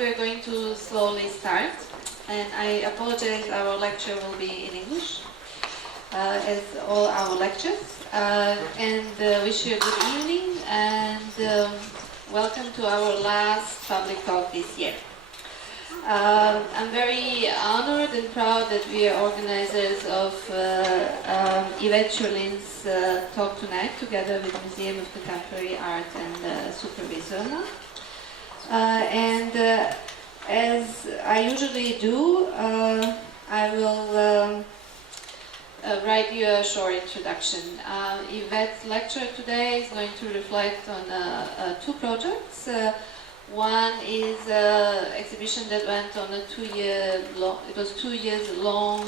we are going to slowly start, and I apologize, our lecture will be in English, as all our lectures, and wish you a good evening, and welcome to our last public talk this year. I'm very honored and proud that we are organizers of Ivet Ćurlin's talk tonight, together with Museum of Contemporary Art and Supervisorna. As I usually do, I will write you a short introduction. Ivet's lecture today is going to reflect on two projects. One is an exhibition that went on a 2 year long, it was 2 years long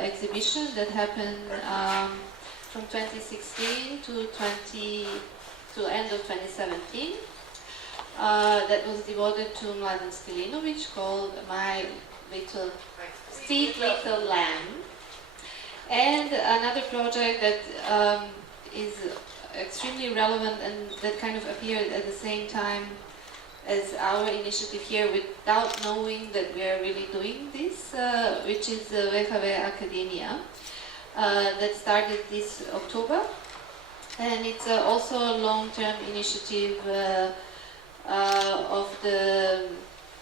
exhibition that happened from 2016 to end of 2017. That was devoted to Mladen Stilinović, called My Little Street Little Lamb. And another project that is extremely relevant and that kind of appeared at the same time as our initiative here without knowing that we are really doing this, which is the WHW Akademija, that started this October. And it's also a long-term initiative of the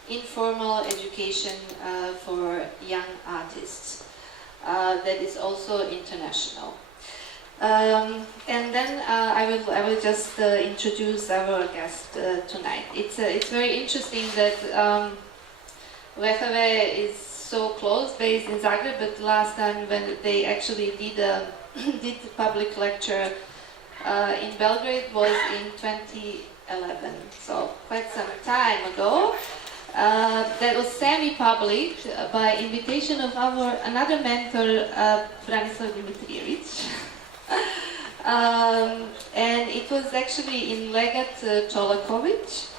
informal education for young artists that is also international. And then I will just introduce our guest tonight. It's very interesting that WHW is so close, based in Zagreb, but last time when they actually did public lecture in Belgrade was in 2011, so quite some time ago. That was semi-public by invitation of our another mentor, Branislav Dimitrijević. And it was actually in Legat Čolaković,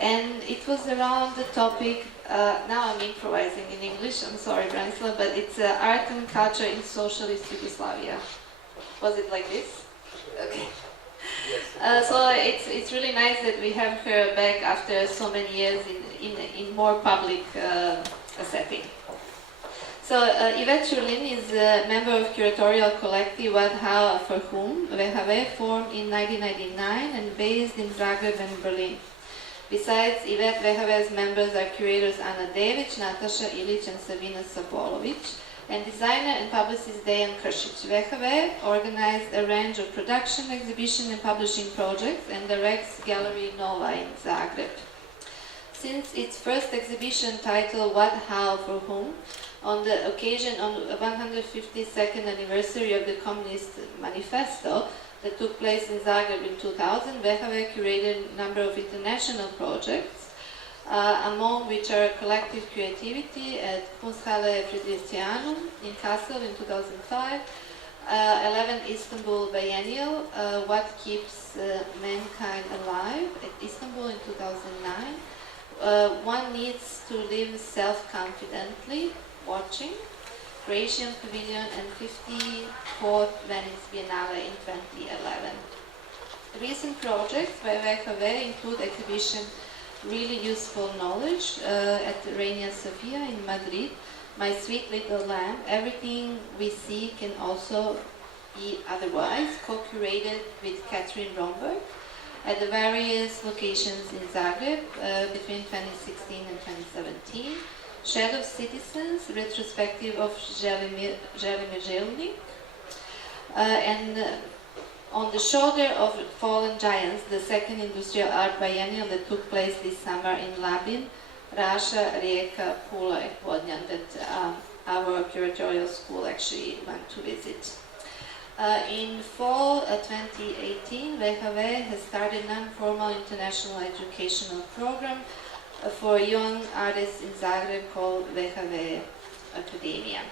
and it was around the topic, now I'm improvising in English, I'm sorry Branislav, but it's art and culture in socialist Yugoslavia. Was it like this? Okay. So it's really nice that we have her back after so many years in more public setting. So Ivet Ćurlin is a member of Curatorial collective What, How, For Whom, WHW, formed in 1999 and based in Zagreb and Berlin. Besides Ivet, WHW's members are curators Ana Dević, Nataša Ilić and Sabina Sabolović, and designer and publicist Dejan Kršić. WHW organized a range of production, exhibition and publishing projects and directs Gallery Nova in Zagreb. Since its first exhibition titled What, How, For Whom, on the occasion of the 152nd anniversary of the Communist Manifesto that took place in Zagreb in 2000, WHW curated a number of international projects, among which are Collective Creativity at Kunsthalle Friedrichshain in Kassel in 2005, 11 Istanbul Biennial, What Keeps Mankind Alive at Istanbul in 2009, One Needs to Live Self-Confidently, Watching, Croatian Pavilion, and 54th Venice Biennale in 2011. Recent projects by WHW include exhibition Really Useful Knowledge at Reina Sofia in Madrid, My Sweet Little Lamb, Everything We See Can Also Be Otherwise, co-curated with Catherine Romberg at the various locations in Zagreb between 2016 and 2017. Shadow Citizens, retrospective of Želimir Željnik, and On the Shoulder of Fallen Giants, the second industrial art biennial that took place this summer in Labin, Raša, Rijeka, Pula, and Vodnjan, that our curatorial school actually went to visit. In fall 2018, WHW has started a non-formal international educational program for young artists in Zagreb called WHW Akademija.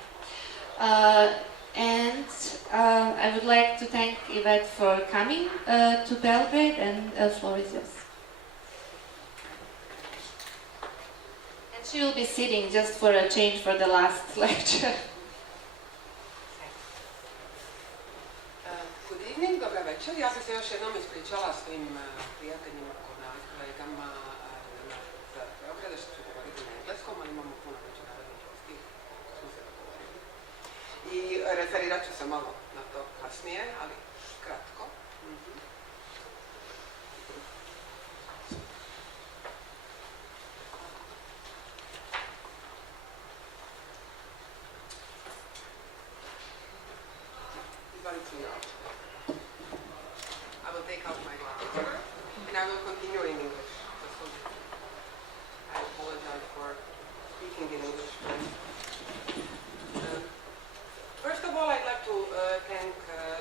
And I would like to thank Ivet for coming to Belgrade, and floor is yours. And she will be sitting just for a change for the last lecture. Good evening, dobra večer. Ja bih se još jednom ispričala svim prijateljima, kolegama na Beogradu što ću govoriti engleskom, ali imamo puno već naravničkih susjeda govorimo. I referirat ću se malo na to kasnije, ali kratko. I will take out my glasses and I will continue in English. I apologize for speaking in English. First of all, I'd like to thank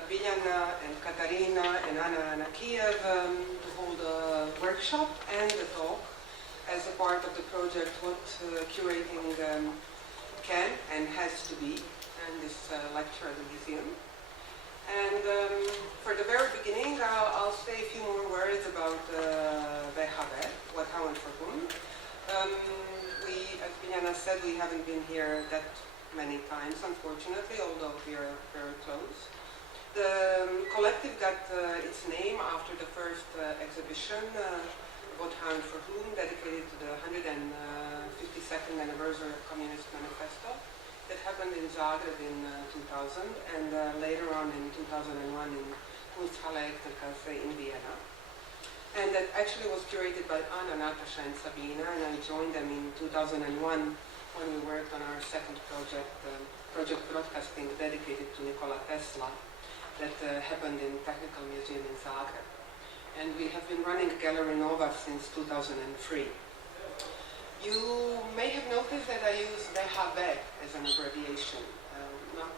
Biljana and Katarina and Anna na Kiev to hold a workshop and a talk as a part of the project What Curating Can and Has to Be, and this lecture at the museum. And for the very beginning, I'll say a few more words about WHW, what, how, and for whom. We, as Biljana said, we haven't been here that many times, unfortunately, although we are very close. The collective got its name after the first exhibition, What, How, and for Whom, dedicated to the 152nd anniversary of Communist Manifesto. That happened in Zagreb in 2000 and later on in 2001 in Kunsthalle in Vienna. And that actually was curated by Anna, Natasha and Sabina, and I joined them in 2001 when we worked on our second project, Project Broadcasting, dedicated to Nikola Tesla, that happened in Technical Museum in Zagreb. And we have been running Gallery Nova since 2003. You may have noticed that I use WHW as an abbreviation, not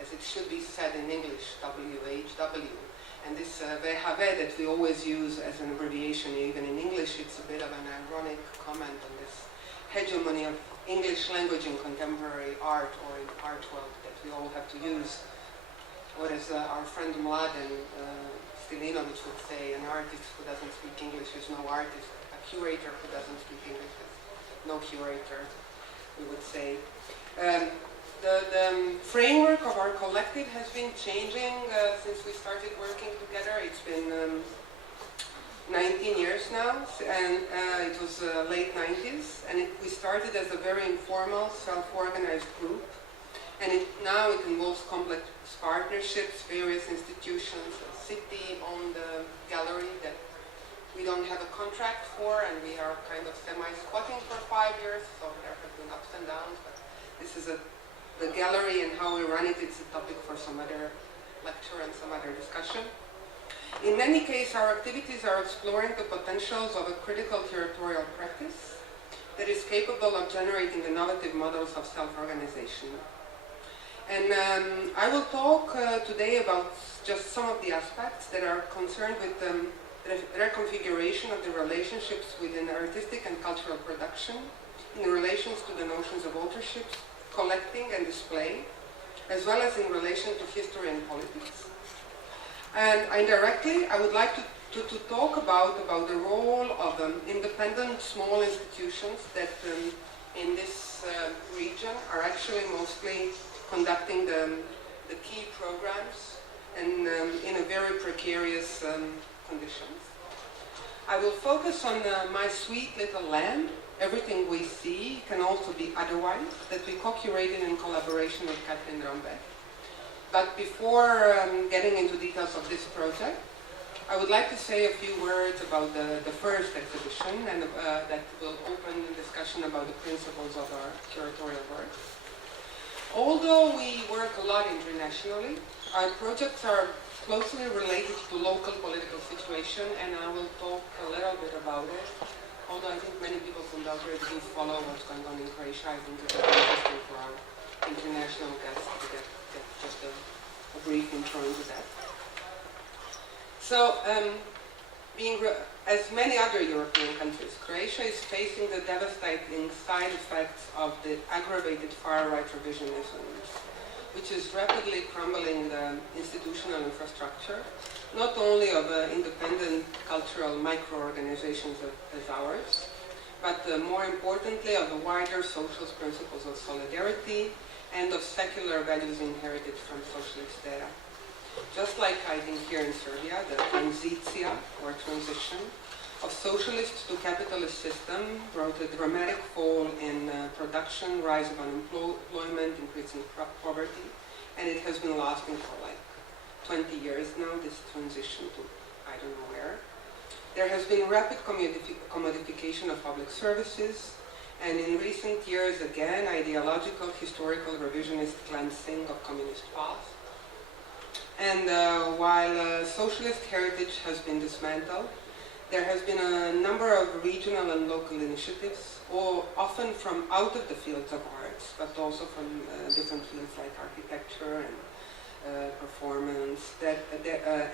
as it should be said in English, WHW. And this WHW that we always use as an abbreviation, even in English, it's a bit of an ironic comment on this hegemony of English language in contemporary art or in art world that we all have to use. What as our friend Mladen Stilinović would say, an artist who doesn't speak English is no artist. Curator who doesn't speak English is no curator, we would say. The framework of our collective has been changing since we started working together. It's been 19 years now, and it was late 90s, and we started as a very informal, self-organized group, and now it involves complex partnerships, various institutions, a city-owned gallery that we don't have a contract for, and we are kind of semi-squatting for 5 years, so there have been ups and downs, but this is the gallery and how we run it, it's a topic for some other lecture and some other discussion. In any case, our activities are exploring the potentials of a critical curatorial practice that is capable of generating innovative models of self-organization. And I will talk today about just some of the aspects that are concerned with the reconfiguration of the relationships within artistic and cultural production in relations to the notions of authorship, collecting and display, as well as in relation to history and politics. And indirectly, I would like to talk about the role of independent small institutions that in this region are actually mostly conducting the key programs and in a very precarious conditions. I will focus on My Sweet Little Lamb, Everything We See Can Also Be Otherwise, that we co-curated in collaboration with Kathleen Rombeck. But before getting into details of this project, I would like to say a few words about the first exhibition and that will open the discussion about the principles of our curatorial work. Although we work a lot internationally, our projects are closely related to local political situation, and I will talk a little bit about it. Although I think many people from Belgrade do follow what's going on in Croatia, I think it's interesting for our international guests to get just a brief intro into that. So, as many other European countries, Croatia is facing the devastating side effects of the aggravated far-right revisionism, which is rapidly crumbling the institutional infrastructure, not only of independent cultural micro-organizations as ours, but more importantly of the wider social principles of solidarity and of secular values inherited from socialist era. Just like I think here in Serbia, the transitia or transition of socialist to capitalist system brought a dramatic fall in production, rise of unemployment, increasing poverty, and it has been lasting for like 20 years now, this transition to I don't know where. There has been rapid commodification of public services, and in recent years again, ideological, historical, revisionist cleansing of communist past. And while socialist heritage has been dismantled, there has been a number of regional and local initiatives, all often from out of the fields of arts, but also from different fields like architecture and performance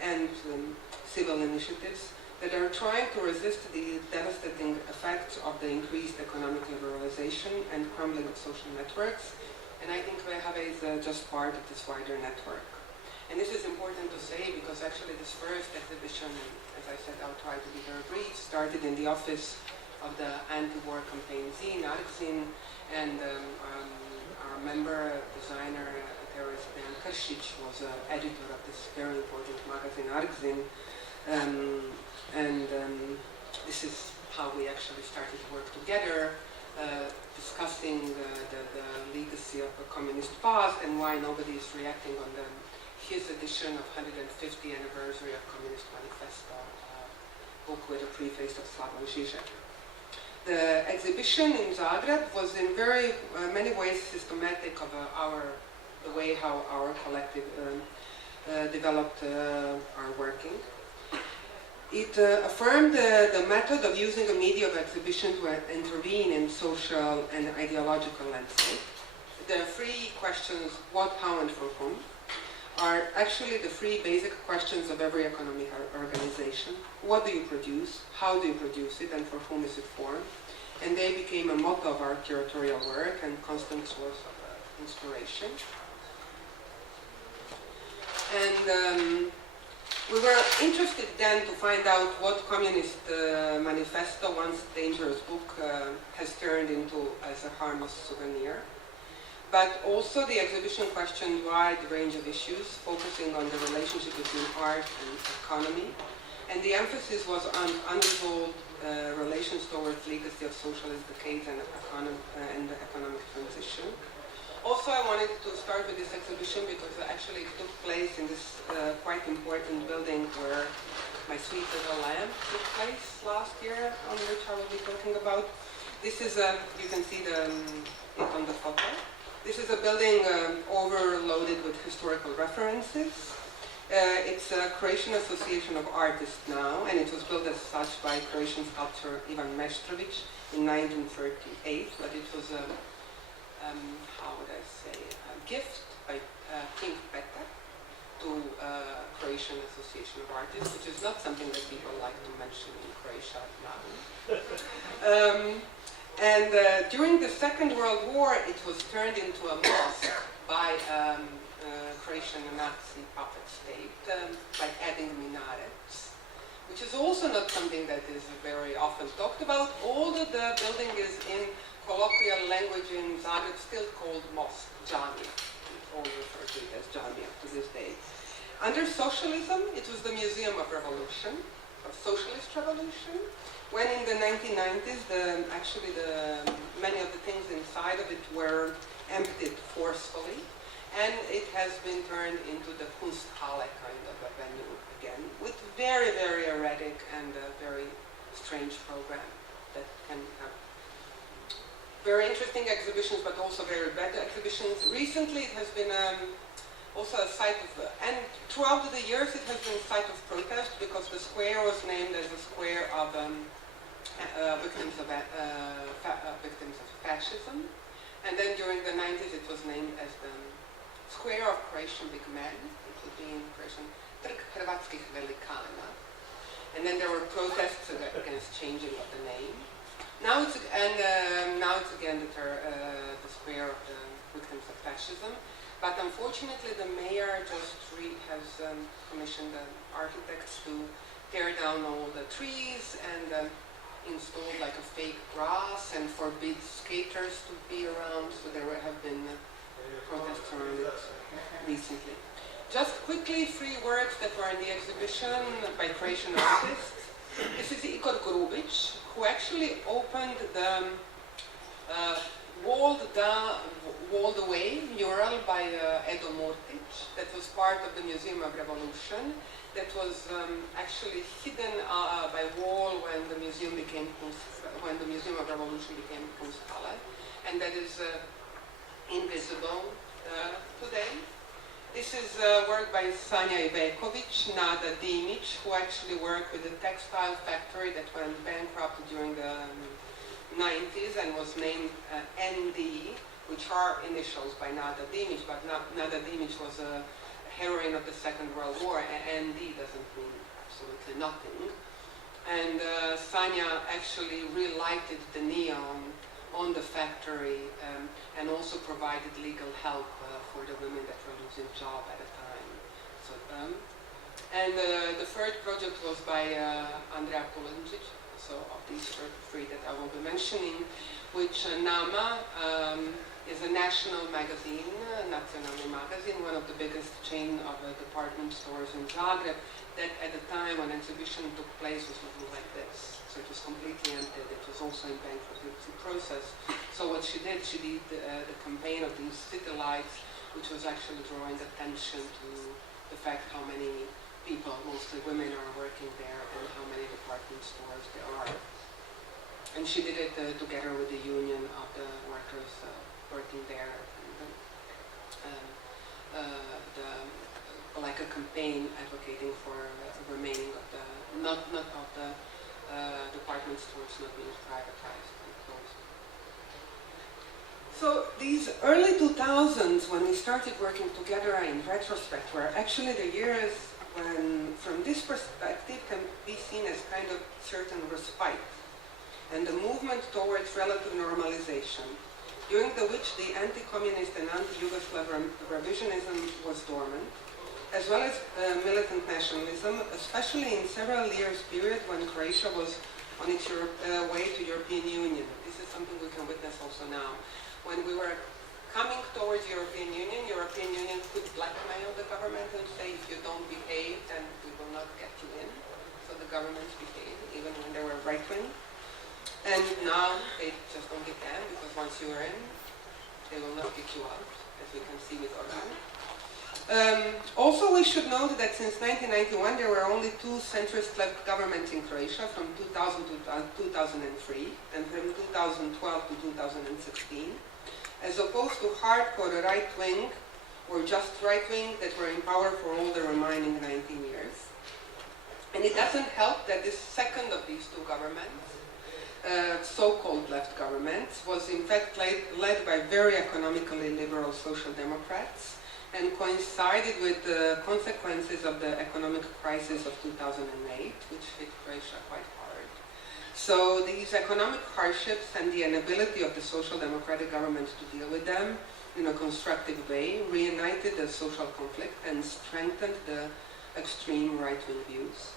and civil initiatives that are trying to resist the devastating effects of the increased economic liberalization and crumbling of social networks. And I think WHW is just part of this wider network. And this is important to say because actually this first exhibition, as I said, I'll try to be very brief, started in the office of the anti-war campaign zine, Argzin, and our member, designer, Teres Dan Kršić, was editor of this very important magazine, Argzin. This is how we actually started to work together, discussing the legacy of the communist past and why nobody is reacting on his edition of 150th anniversary of Communist Manifesto, book with a preface of Slavoj Žižek. The exhibition in Zagreb was in very many ways systematic of the way how our collective developed our working. It affirmed the method of using a media of exhibition to intervene in social and ideological landscape. The three questions, what, how, and for whom, are actually the three basic questions of every economic organization. What do you produce? How do you produce it? And for whom is it for? And they became a motto of our curatorial work and constant source of inspiration. And we were interested then to find out what Communist Manifesto, once dangerous book, has turned into as a harmless souvenir. But also the exhibition questioned a wide range of issues, focusing on the relationship between art and economy. And the emphasis was on unresolved relations towards legacy of socialist decades and the economic transition. Also, I wanted to start with this exhibition because actually it took place in this quite important building where my Sweet Little Lamb took place last year, on which I will be talking about. This is, you can see it on the photo. This is a building overloaded with historical references. It's a Croatian Association of Artists now, and it was built as such by Croatian sculptor Ivan Meštrović in 1938, but it was a, how would I say, a gift by King Petar to Croatian Association of Artists, which is not something that people like to mention in Croatia now. And during the Second World War, it was turned into a mosque by Croatian Nazi puppet state by adding minarets, which is also not something that is very often talked about, although the building is in colloquial language in Zagreb still called mosque, Džamija. All refer to it as Džamija to this day. Under socialism, it was the Museum of Revolution, of Socialist Revolution, when in the 1990s, many of the things inside of it were emptied forcefully, and it has been turned into the Kunsthalle kind of a venue again, with very, very erratic and very strange program that can have very interesting exhibitions, but also very bad exhibitions. Recently, it has been also a site of, and throughout the years, it has been a site of protest because the square was named as a square of victims of fascism, and then during the 90s, it was named as the Square of Croatian Big Men. It would be in Croatian Trg Hrvatskih Velikana, and then there were protests against changing of the name. Now it's again the square of the victims of fascism. But unfortunately, the mayor just has commissioned the architects to tear down all the trees and install like a fake grass and forbid skaters to be around. So there have been protests around it recently. Just quickly, 3 works that were in the exhibition by Croatian artists. This is Ivet Ćurlin, who actually opened the walled away mural by Edo Murtić that was part of the Museum of Revolution, that was actually hidden by wall when the Museum of Revolution became Kunsthalle, and that is invisible today. This is work by Sanja Vidaković, Nada Dimić, who actually worked with a textile factory that went bankrupt during the 90s and was named ND, which are initials by Nada Dimić, but Nada Dimić was a heroine of the Second World War, and ND doesn't mean absolutely nothing. And Sanja actually relighted the neon on the factory and also provided legal help for the women that were losing job at the time. So, and the third project was by Andrea Pulisic, so of these three that I will be mentioning, which Nama is a national magazine, Nacionalni magazine, one of the biggest chain of department stores in Zagreb, that at the time when exhibition took place was looking like this. So it was completely empty. It was also in bankruptcy process. So what she did the campaign of these city lights, which was actually drawing attention to the fact how many people, mostly women, are working there and how many department stores there are. And she did it together with the union of the workers working there. Like a campaign advocating for remaining of the, not of the department stores not being privatized and closed. So these early 2000s, when we started working together in retrospect, were actually the years when, from this perspective, can be seen as kind of certain respite and the movement towards relative normalization, during which the anti-communist and anti-Yugoslav revisionism was dormant, as well as militant nationalism, especially in several years period when Croatia was on its way to European Union. This is something we can witness also now. When we were coming towards European Union could blackmail the government and say, if you don't behave, then we will not get you in. So the governments behaved, even when they were right-wing. And now they just don't get in, because once you are in, they will not kick you out, as we can see with Orban. Also, we should note that since 1991 there were only two centrist left governments in Croatia, from 2000 to 2003 and from 2012 to 2016, as opposed to hardcore right-wing or just right-wing that were in power for all the remaining 19 years. And it doesn't help that this second of these two governments, so-called left governments, was in fact led by very economically liberal social democrats, and coincided with the consequences of the economic crisis of 2008, which hit Croatia quite hard. So these economic hardships and the inability of the social democratic government to deal with them in a constructive way reunited the social conflict and strengthened the extreme right-wing views.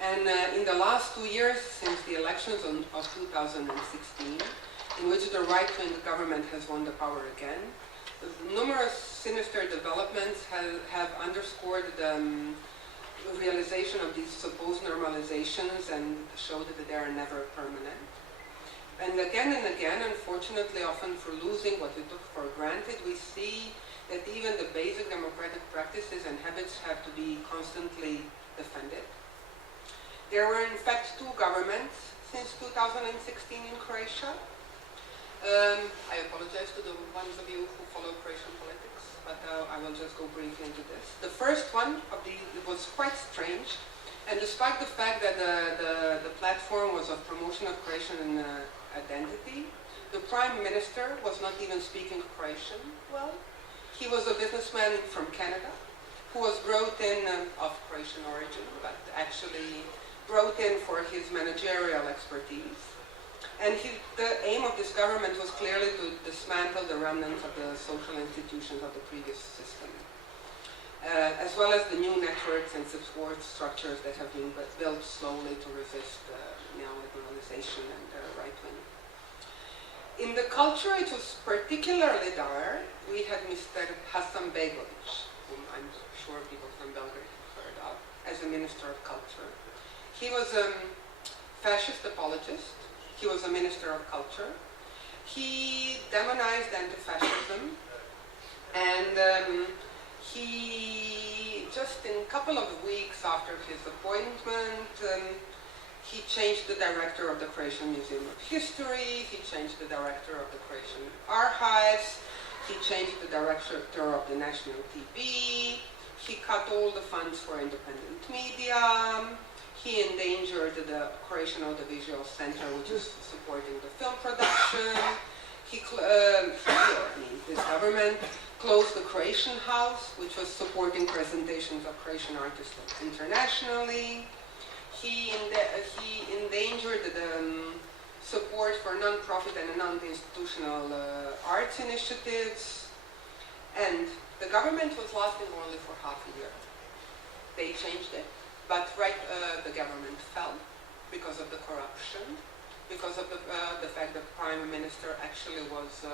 And in the last 2 years, since the elections of 2016, in which the right-wing government has won the power again, numerous sinister developments have underscored the realization of these supposed normalizations and showed that they are never permanent. And again, unfortunately, often for losing what we took for granted, we see that even the basic democratic practices and habits have to be constantly defended. There were in fact two governments since 2016 in Croatia. I apologize to the ones of you who follow Croatian politics, but I will just go briefly into this. The first one of these was quite strange, and despite the fact that the platform was of promotion of Croatian identity, the Prime Minister was not even speaking Croatian well. He was a businessman from Canada who was brought in of Croatian origin, but actually brought in for his managerial expertise. And the aim of this government was clearly to dismantle the remnants of the social institutions of the previous system, as well as the new networks and support structures that have been built slowly to resist neoliberalization and the right wing. In the culture, it was particularly dire. We had Mr. Hasanbegović, whom I'm sure people from Belgrade have heard of, as a Minister of Culture. He was a fascist apologist. He was a Minister of Culture. He demonized anti-fascism, and he, just in a couple of weeks after his appointment, he changed the director of the Croatian Museum of History, he changed the director of the Croatian Archives, he changed the director of the National TV, he cut all the funds for independent media, he endangered the Croatian Audiovisual Center, which is supporting the film production. His government closed the Croatian House, which was supporting presentations of Croatian artists internationally. He endangered the support for non-profit and non-institutional arts initiatives. And the government was lasting only for half a year. They changed it. But the government fell because of the corruption, because of the fact that the Prime Minister actually was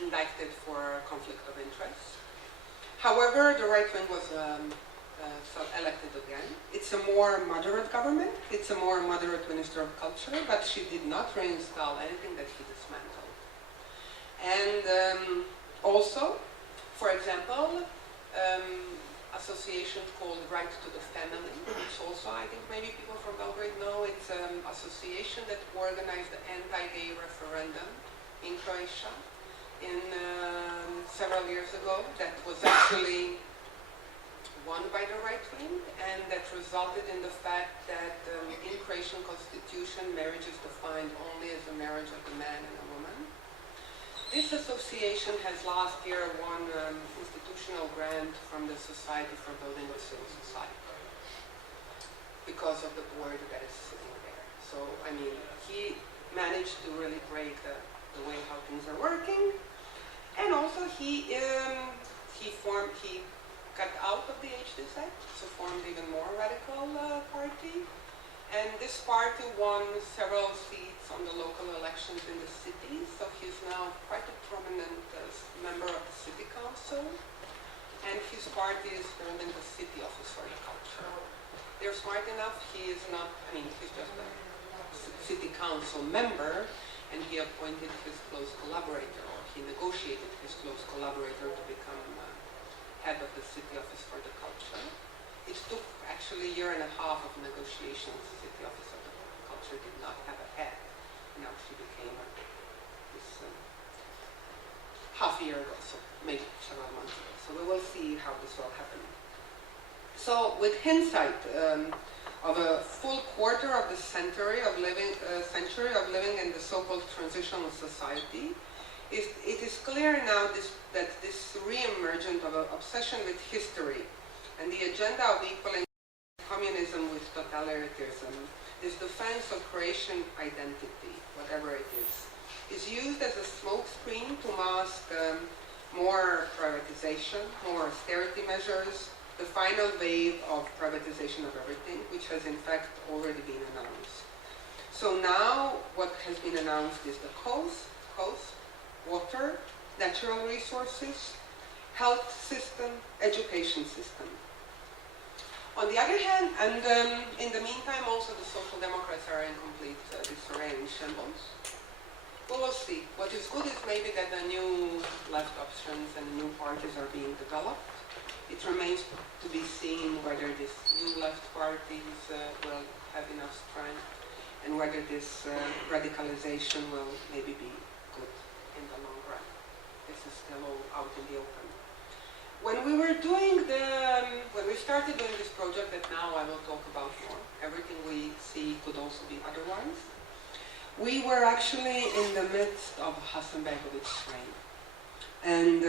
indicted for conflict of interest. However, the right wing was elected again. It's a more moderate government, it's a more moderate Minister of Culture, but she did not reinstall anything that he dismantled. And also, for example, association called Right to the Family, which also I think maybe people from Belgrade know. It's an association that organized the anti-gay referendum in Croatia several years ago, that was actually won by the right wing, and that resulted in the fact that in Croatian constitution marriage is defined only as the marriage of a man and a woman. This association has last year won institutional grant from the Society for Building a Civil Society because of the board that is sitting there. So, I mean, he managed to really break the way how things are working. And also he got out of the HDZ, so formed even more radical party. And this party won several seats on the local elections in the city, so he's now quite a prominent member of the city council. And his party is holding the city office for the culture. They're smart enough, he is not, I mean, he's just a city council member, and he appointed his close collaborator, or he negotiated his close collaborator to become head of the city office for the culture. It took actually a year and a half of negotiations. The city office of the culture did not have a head. Now she became this half a year ago, so maybe several months ago. So we will see how this will happen. So with hindsight of a full quarter of the century of living in the so-called transitional society, it is clear now that this re-emergence of an obsession with history and the agenda of equaling communism with totalitarianism, this defense of Croatian identity, whatever it is used as a smokescreen to mask more privatization, more austerity measures, the final wave of privatization of everything, which has in fact already been announced. So now what has been announced is the coast, water, natural resources, health system, education system. On the other hand, and in the meantime also the Social Democrats are in complete disarray and shambles. We will see. What is good is maybe that the new left options and new parties are being developed. It remains to be seen whether these new left parties will have enough strength and whether this radicalization will maybe be good in the long run. This is still all out in the open. When we started doing this project that now I will talk about more, everything we see could also be otherwise, we were actually in the midst of Hasanbegović's reign. And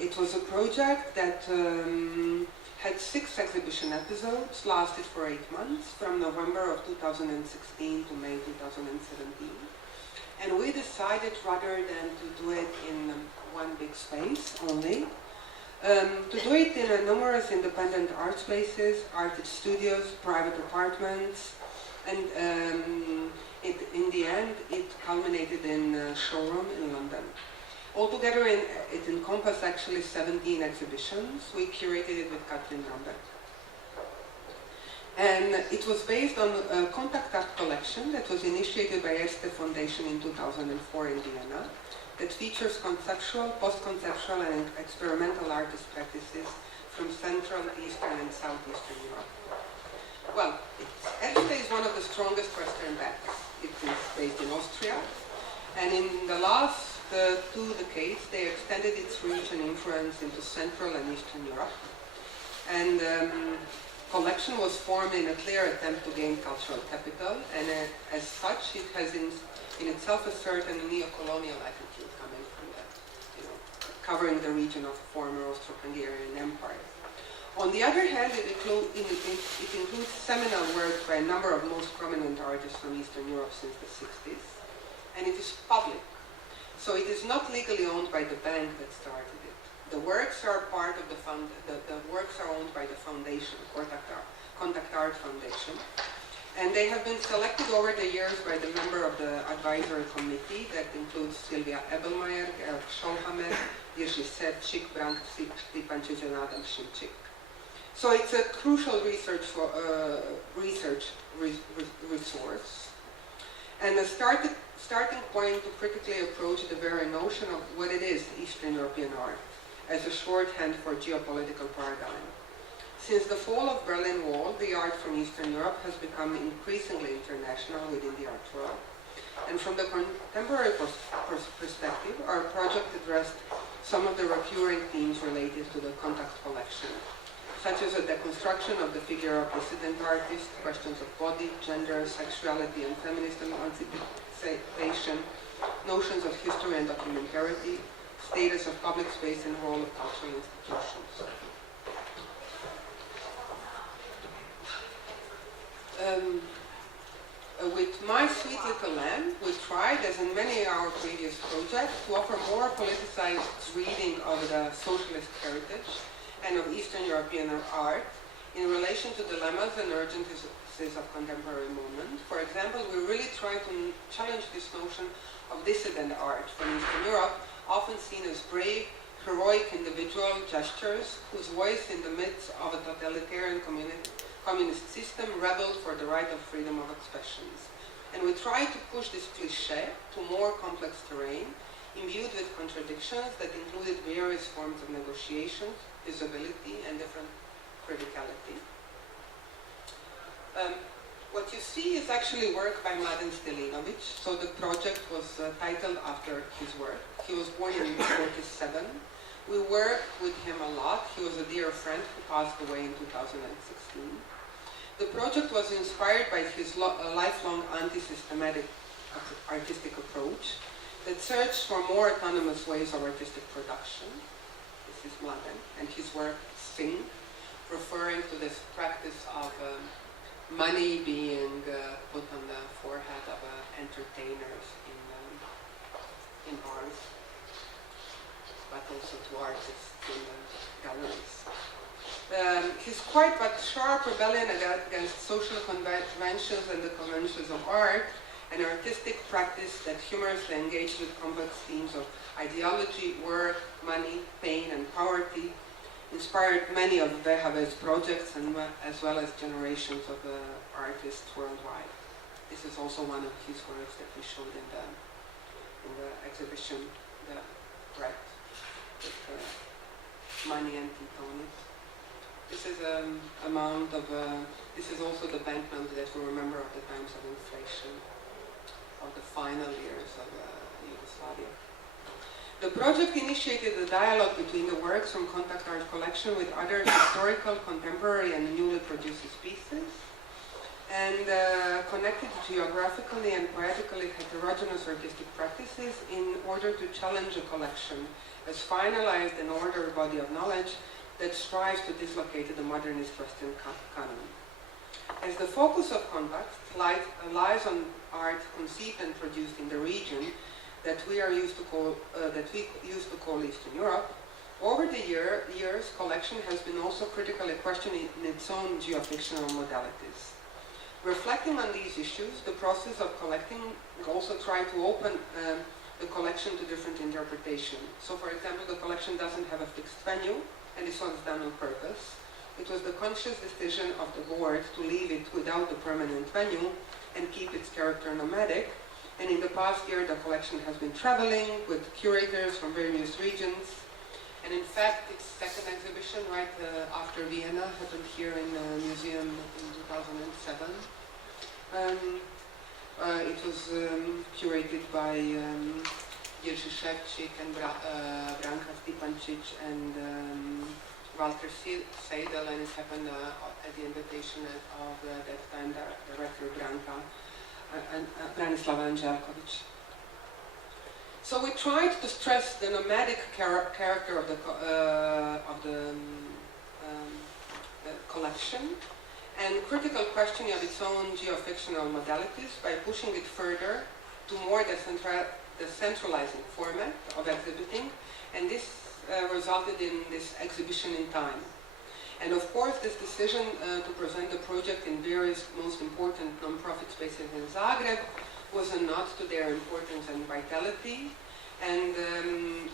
it was a project that had 6 exhibition episodes, lasted for 8 months, from November of 2016 to May 2017. And we decided, rather than to do it in one big space only, to do it in numerous independent art spaces, artist studios, private apartments, and in the end it culminated in a showroom in London. Altogether it encompassed actually 17 exhibitions. We curated it with Katrin Rambeck. And it was based on a contact art collection that was initiated by Erste Foundation in 2004 in Vienna, that features conceptual, post-conceptual and experimental artist practices from Central, Eastern and Southeastern Europe. Well, Erste is one of the strongest Western banks. It is based in Austria, and in the last 2 decades they extended its reach and influence into Central and Eastern Europe. And collection was formed in a clear attempt to gain cultural capital, and as such it has in itself a certain neo-colonial attitude coming from that, covering the region of former Austro-Hungarian Empire. On the other hand, it includes seminal work by a number of most prominent artists from Eastern Europe since the 60s, and it is public. So it is not legally owned by the bank that started it. The works are part of the works are owned by the foundation, Contact Art Foundation, and they have been selected over the years by the member of the advisory committee that includes Sylvia Ebelmeyer, Georg Scholhammer, Jerzy Sercik, Brank Stipancic, and Adam Szymczyk. So it's a crucial research resource, and a starting point to critically approach the very notion of what it is, Eastern European art, as a shorthand for geopolitical paradigm. Since the fall of Berlin Wall, the art from Eastern Europe has become increasingly international within the art world. And from the contemporary perspective, our project addressed some of the recurring themes related to the Contact collection, such as a deconstruction of the figure of dissident artists, questions of body, gender, sexuality, and feminist emancipation, notions of history and documentarity, status of public space, and role of cultural institutions. With My Sweet Little Lamb, we tried, as in many of our previous projects, to offer more politicized reading of the socialist heritage and of Eastern European art in relation to dilemmas and urgencies of contemporary moment. For example, we really try to challenge this notion of dissident art from Eastern Europe, often seen as brave, heroic individual gestures whose voice in the midst of a totalitarian communist system rebelled for the right of freedom of expressions. And we try to push this cliché to more complex terrain, imbued with contradictions that included various forms of negotiation, visibility, and different criticality. What you see is actually work by Mladen Stilinović. So the project was titled after his work. He was born in 1947. We worked with him a lot. He was a dear friend who passed away in 2016. The project was inspired by his lifelong anti-systematic artistic approach that searched for more autonomous ways of artistic production. This is Mladen, and his work Sing, referring to this practice of money being put on the forehead of entertainers in bars, but also to artists in galleries. His quiet but sharp rebellion against social conventions and the conventions of art, an artistic practice that humorously engaged with complex themes of ideology, work, money, pain, and poverty, inspired many of WHW's projects and as well as generations of artists worldwide. This is also one of his works that we showed in the exhibition, the right, with money and Titonis. This is amount of. This is also the banknote that we remember of the times of inflation, of the final years of Yugoslavia. The project initiated a dialogue between the works from Contact Art Collection with other historical, contemporary, and newly produced pieces, and connected geographically and poetically heterogeneous artistic practices in order to challenge a collection as finalized and ordered body of knowledge that strives to dislocate the modernist Western canon. As the focus of Contact lies on art conceived and produced in the region that we used to call Eastern Europe, over the years, collection has been also critically questioned in its own geofictional modalities. Reflecting on these issues, the process of collecting also tried to open the collection to different interpretation. So, for example, the collection doesn't have a fixed venue, and this one's done on purpose. It was the conscious decision of the board to leave it without the permanent venue and keep its character nomadic. And in the past year, the collection has been traveling with curators from various regions. And in fact, its second exhibition, right after Vienna, happened here in the museum in 2007. It was curated by Jerzy Szewczyk and Branka Stipancic and Walter Seidel, and it happened at the invitation of that time director Branka and Branislava Anđelković. So we tried to stress the nomadic character of the collection and critical questioning of its own geofictional modalities by pushing it further to more decentralizing format of exhibiting, and this resulted in this exhibition in time. And of course, this decision to present the project in various most important non-profit spaces in Zagreb was a nod to their importance and vitality. And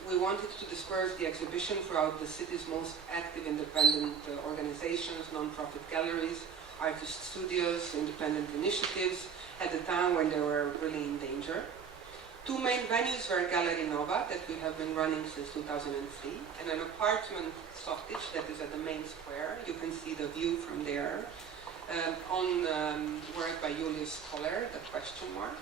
we wanted to disperse the exhibition throughout the city's most active independent organizations, non-profit galleries, artist studios, independent initiatives, at a time when they were really in danger. Two main venues were Gallery Nova, that we have been running since 2003, and an apartment softage that is at the main square. You can see the view from there. On work by Julius Koller, the question mark.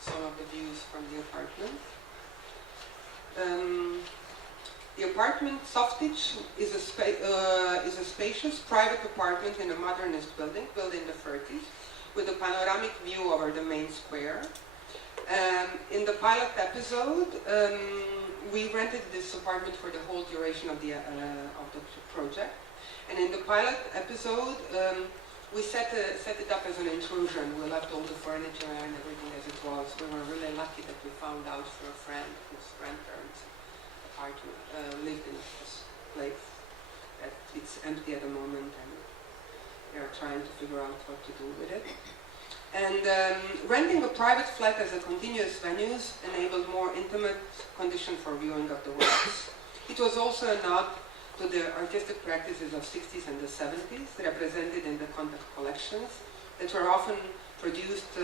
Some of the views from the apartment. The apartment softage is a spacious private apartment in a modernist building, built in the 30s, with a panoramic view over the main square. In the pilot episode, we rented this apartment for the whole duration of the project. And in the pilot episode, we set it up as an intrusion. We left all the furniture and everything as it was. We were really lucky that we found out through a friend whose grandparents lived in this place. That it's empty at the moment, and we are trying to figure out what to do with it. And renting a private flat as a continuous venue enabled more intimate condition for viewing of the works. It was also a nod to the artistic practices of 60s and the 70s, represented in the contact collections that were often produced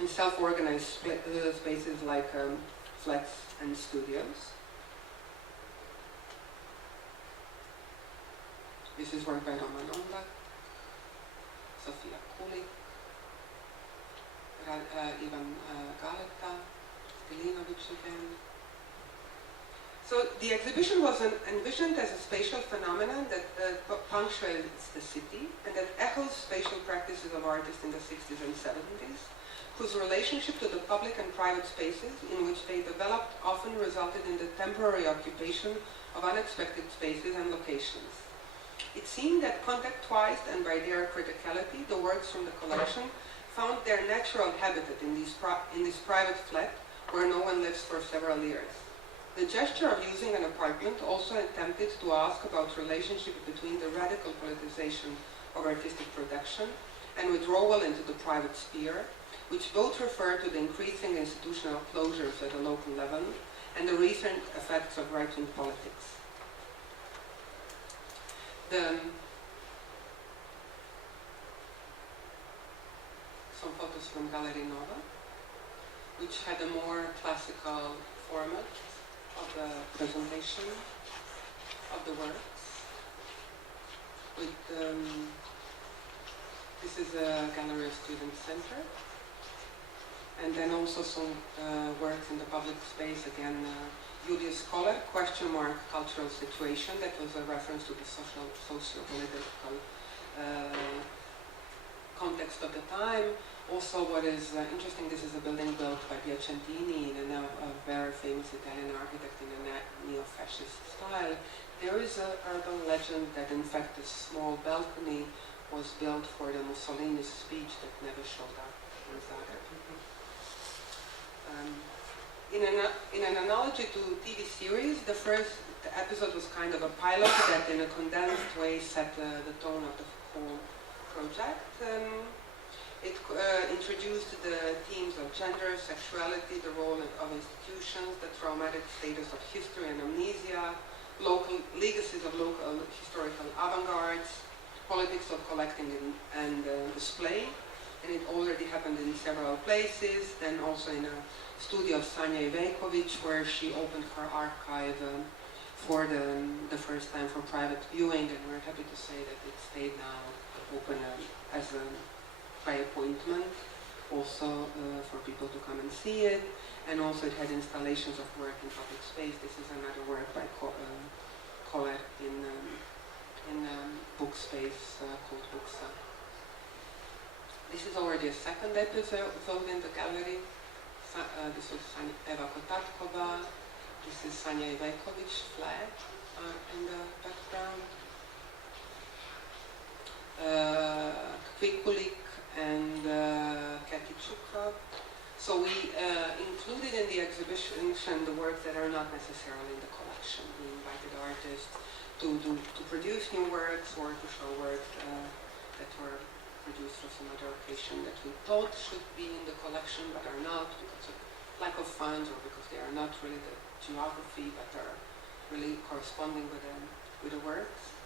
in self-organized spaces like flats and studios. This is work by Roman Onda, Sofia Kulik, Ivan Galeta, Stilinović again. So the exhibition was envisioned as a spatial phenomenon that punctuates the city and that echoes spatial practices of artists in the 60s and 70s, whose relationship to the public and private spaces in which they developed often resulted in the temporary occupation of unexpected spaces and locations. It seemed that contact-wise and by their criticality, the works from the collection found their natural habitat in this private flat where no one lives for several years. The gesture of using an apartment also attempted to ask about relationship between the radical politicization of artistic production and withdrawal into the private sphere, which both refer to the increasing institutional closures at a local level and the recent effects of right-wing politics. Some photos from Gallery Nova, which had a more classical format of the presentation of the works. With this is a Gallery of Student Center, and then also some works in the public space. Again, Julius Koller, question mark cultural situation. That was a reference to the socio-political context of the time. Also, what is interesting, this is a building built by Piacentini, a very famous Italian architect in a neo-fascist style. There is an urban legend that, in fact, this small balcony was built for the Mussolini's speech that never showed up in Zagreb. In an analogy to TV series, the first episode was kind of a pilot that, in a condensed way, set the tone of the whole project. It introduced the themes of gender, sexuality, the role of institutions, the traumatic status of history and amnesia, local legacies of local historical avant-gardes, politics of collecting and display, and it already happened in several places, then also in a studio of Vidaković, where she opened her archive for the first time for private viewing, and we're happy to say that it stayed now open as by appointment, also for people to come and see it, and also it had installations of work in public space. This is another work by Colette in book space called Booksa. This is already a second episode in the gallery. This was Eva Kotatkova. This is Sanja Vidaković flag in the background. Kvikulik and Kati Čukov. So we included in the exhibition the works that are not necessarily in the collection. We invited artists to produce new works or to show works that were produced for some other occasion that we thought should be in the collection but are not because of lack of funds or because they are not really the geography but are really corresponding with the works.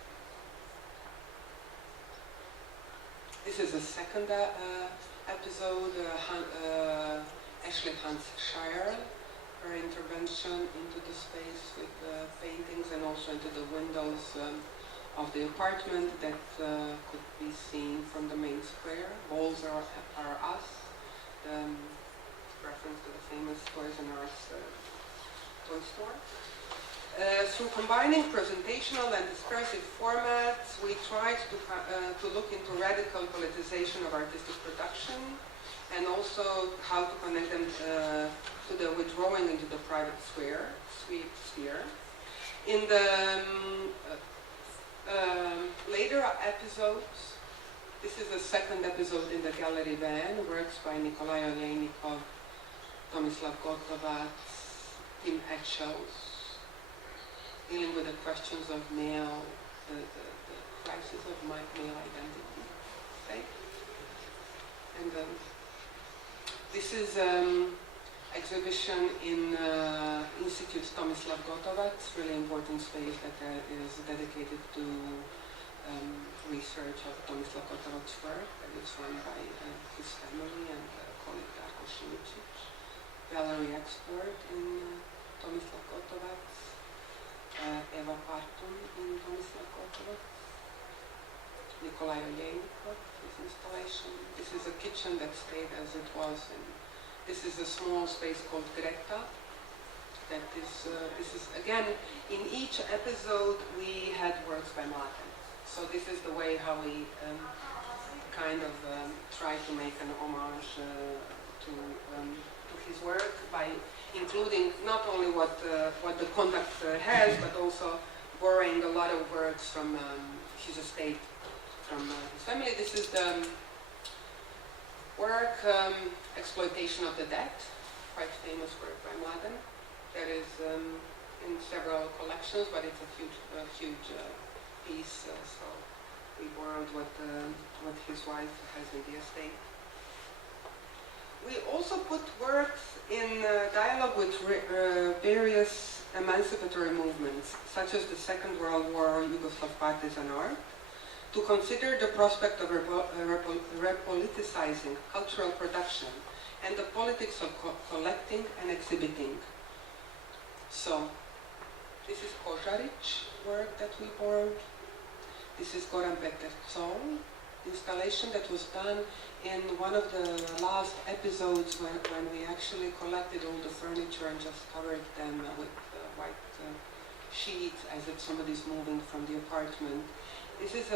This is the second episode, Ashley Hans-Shire, her intervention into the space with paintings and also into the windows of the apartment that could be seen from the main square. Walls are us, reference to the famous Toys R Us toy store. Through combining presentational and discursive formats, we tried to look into radical politicization of artistic production and also how to connect them to the withdrawing into the private sphere. In the later episodes, this is the second episode in the gallery van, works by Nikolai Olejnikov, Tomislav Gotovac, Tim Etchels, dealing with the questions of male, the crisis of male identity. Okay? And this is exhibition in Institute Tomislav Gotovac, really important space that is dedicated to research of Tomislav Gotovac's work that is run by his family and colleague Darko Šimičić. Gallery expert in Tomislav Gotovac, Eva Partun in Tomislav Gotovac, Nikolai Olejnikov, his installation. This is a kitchen that stayed as it was. This is a small space called Greta. That is, this is again, in each episode we had works by Mladen. So this is the way how we kind of try to make an homage to his work by including not only what the conduct has, but also borrowing a lot of works from his estate, from his family. This is the work Exploitation of the Dead, quite famous work by Mladen. That is in several collections, but it's a huge piece. So we borrowed what his wife has in the estate. We also put works in dialogue with various emancipatory movements, such as the Second World War Yugoslav partisan art, to consider the prospect of repoliticizing cultural production and the politics of collecting and exhibiting. So, this is Kožarić work that we borrowed. This is Goran Petercov installation that was done in one of the last episodes when we actually collected all the furniture and just covered them with white sheets as if somebody's moving from the apartment. This is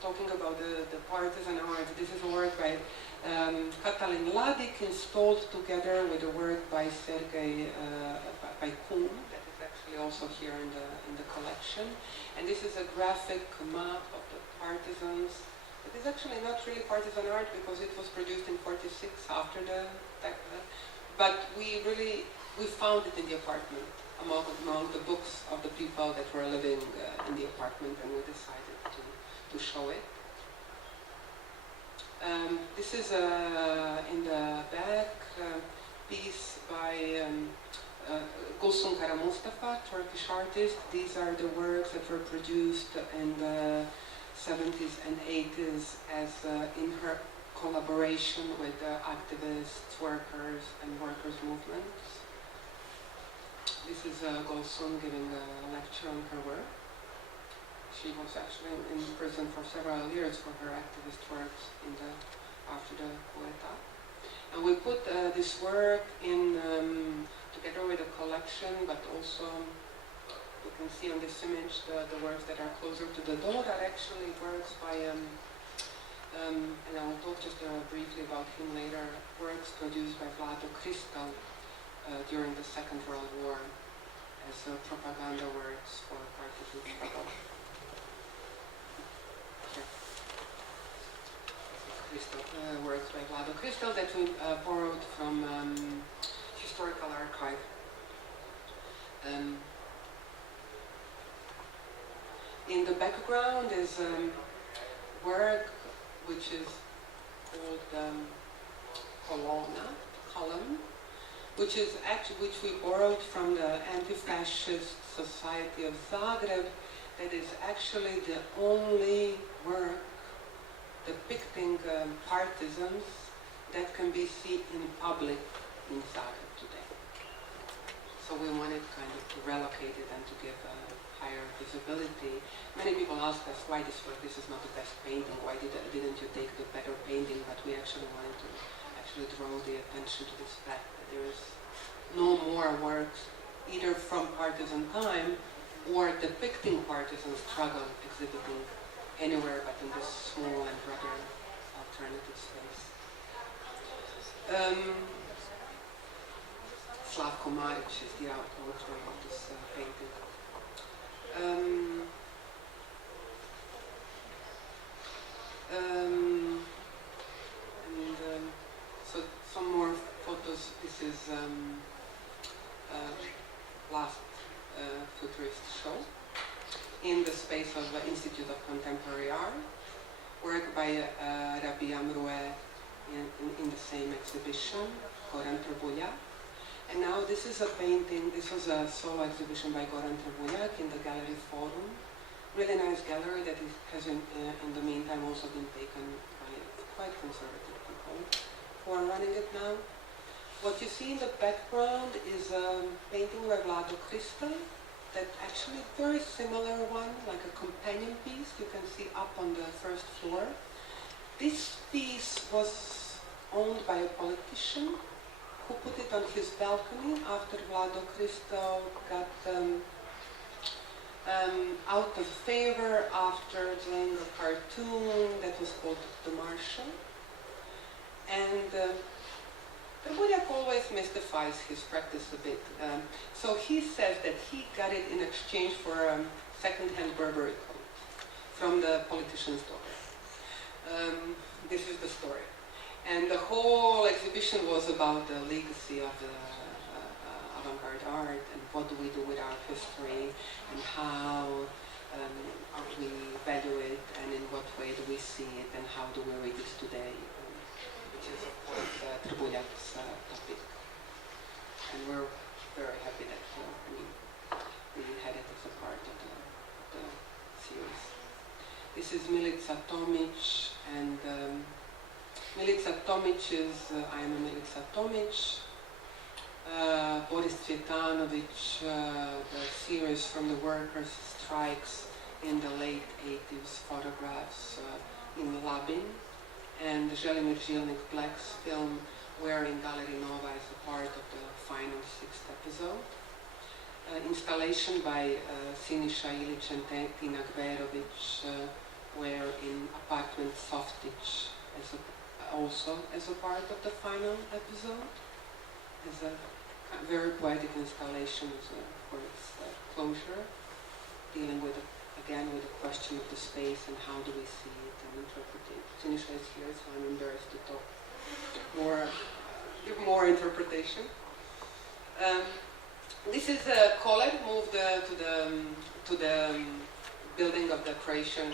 talking about the partisan art. This is a work by Katalin Ladik installed together with a work by Sergei by Kuhn that is actually also here in the collection. And this is a graphic map of the partisans. It is actually not really partisan art because it was produced in '46 after but we found it in the apartment among the books of the people that were living in the apartment, and we decided to show it. This is in the back piece by Gulsun Kara Mustafa, Turkish artist. These are the works that were produced in the 70s and 80s as in her collaboration with activists, workers, and workers' movements. This is Gulsun giving a lecture on her work. She was actually in prison for several years for her activist works after the coup d'etat. And we put this work in together with a collection, but also you can see on this image the works that are closer to the door are actually works by, and I will talk just briefly about him later, works produced by Vlada during the Second World War as propaganda works for partisan struggle. Works by Vlada that we borrowed from historical archive. In the background is work which is called column, which we borrowed from the Anti-Fascist Society of Zagreb. That is actually the only work depicting partisans that can be seen in public in Zagreb today. So we wanted kind of to relocate it and to give a higher visibility. Many people ask us why this work, this is not the best painting, why didn't you take the better painting? But we actually wanted to draw the attention to this fact that there is no more works either from partisan time or depicting partisan struggle exhibiting anywhere but in this small and rather alternative space. Slavko Maric is the author of this painting. So some more photos. This is last futurist show in the space of the Institute of Contemporary Art, work by Rabbi Amroueh in the same exhibition, Goran Trbuljak. And now this is a painting, this was a solo exhibition by Goran Trbuljak in the Gallery Forum. Really nice gallery that has in the meantime also been taken by quite conservative people who are running it now. What you see in the background is a painting by Vlado Kristal, that actually very similar one, like a companion piece you can see up on the first floor. This piece was owned by a politician who put it on his balcony after Vlado Kristal got out of favor after drawing a cartoon that was called The Marshal. And Trbuljak always mystifies his practice a bit. So he says that he got it in exchange for a second-hand Burberry coat from the politician's daughter. This is the story. And the whole exhibition was about the legacy of the avant-garde art and what do we do with our history and how we value it and in what way do we see it and how do we read this today. Which is, of course, Trbuljac's topic. And we're very happy that we had it as a part of the series. This is Milica Tomic, and Milica Tomic is, I am a Milica Tomic. Boris Cvetanovic, the series from the workers' strikes in the late 80s, photographs in Labin. And Želimir Žilnik Black's film Wearing Gallery Nova is a part of the final 6th episode. Installation by Siniša Ilić and Tina Gverović were in apartment Softić also as a part of the final episode. It's a very poetic installation for its closure, dealing with again with the question of the space and how do we see it and interpret it. Siniša is here, so I'm embarrassed to talk more, give more interpretation. This is a Coleg moved to the building of the Croatian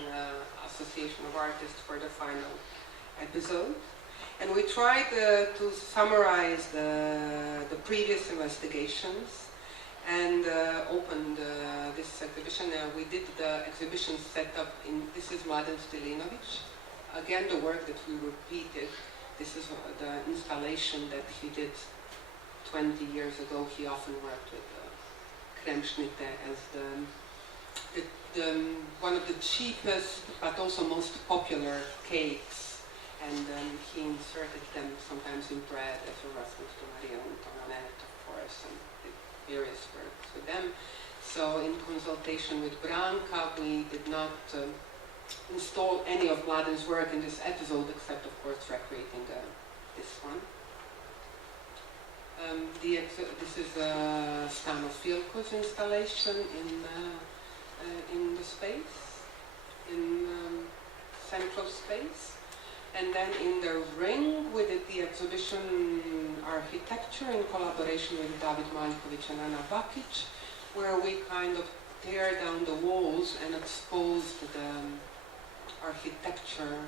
Association of Artists for the final episode. And we tried to summarize the previous investigations and opened this exhibition. We did the exhibition setup in, this is Mladen Stilinović. Again, the work that we repeated. This is the installation that he did 20 years ago. He often worked with Kremšnite as one of the cheapest but also most popular cakes, and he inserted them sometimes in bread as a reference to Maria Antoinette, of course, and did various works with them. So in consultation with Branka, we did not install any of Mladen's work in this episode, except of course recreating this one. This is Stano Filko's installation in the space, in central space. And then in the ring we did the exhibition architecture in collaboration with David Maljković and Ana Bakić, where we kind of tear down the walls and expose the architecture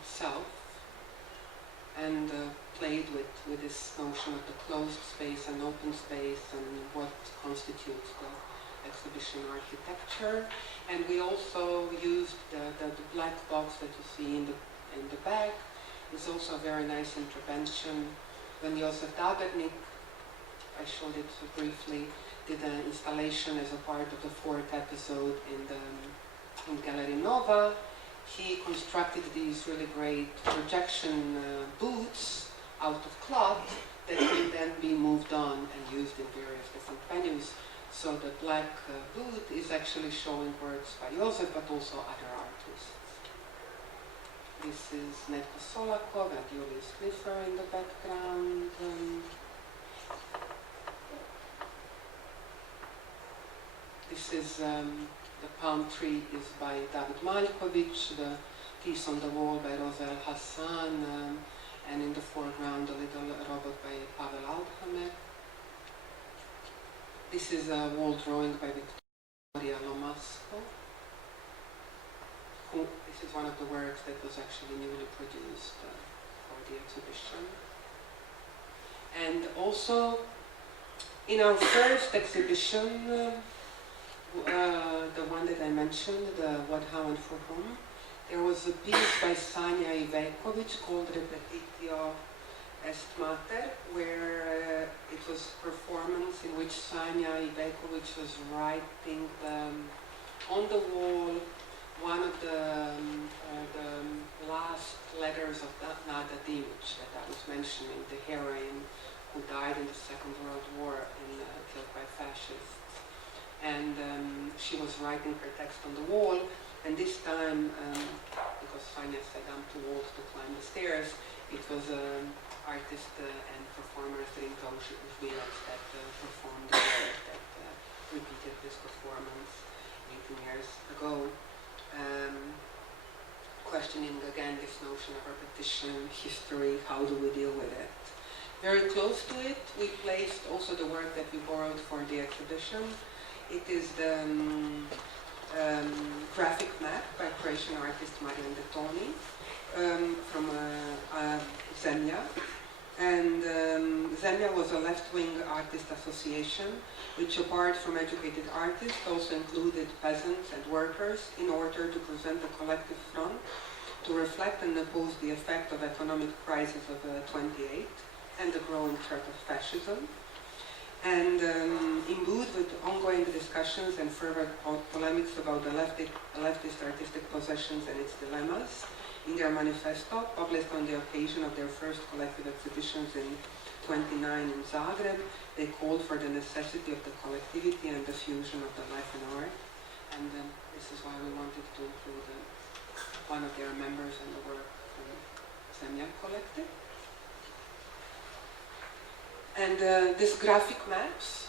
itself, and played with this notion of the closed space and open space and what constitutes the exhibition architecture. And we also used the black box that you see in the back. It's also a very nice intervention when Josef Dabernik, I showed it briefly, did an installation as a part of the fourth episode in Gallery Nova. He constructed these really great projection booths out of cloth that can then be moved on and used in various different venues. So the black booth is actually showing works by Josef, but also other artists. This is Netko Solakov and Julius Clifford in the background. This is the palm tree is by David Maljković, the piece on the wall by Rosel Hassan, and in the foreground a little robot by Pavel Alhamek. This is a wall drawing by Victoria Lomasco. This is one of the works that was actually newly produced for the exhibition. And also, in our first exhibition, the one that I mentioned, the What, How and For Whom, there was a piece by Sanja Iveković called Repetitio Est Mater, where it was a performance in which Sanja Iveković was writing on the wall one of the last letters of Nada Dimic that I was mentioning, the heroine who died in the Second World War and killed by fascists. And she was writing her text on the wall, and this time, because Sanja said I'm too old to climb the stairs, it was artist and performer Zrinka Užvilac that performed the work, that repeated this performance 18 years ago, questioning again this notion of repetition, history, how do we deal with it. Very close to it, we placed also the work that we borrowed for the exhibition. It is the graphic map by Croatian artist Marian Detoni from Zemlja. And Zemlja was a left-wing artist association which, apart from educated artists, also included peasants and workers in order to present a collective front to reflect and oppose the effect of economic crisis of '28 and the growing threat of fascism. And imbued with ongoing discussions and further polemics about the leftist artistic possessions and its dilemmas, in their manifesto, published on the occasion of their first collective exhibitions in '29 in Zagreb, they called for the necessity of the collectivity and the fusion of the life and art. And this is why we wanted to include one of their members in the work from Zemlja Collective. And this graphic maps,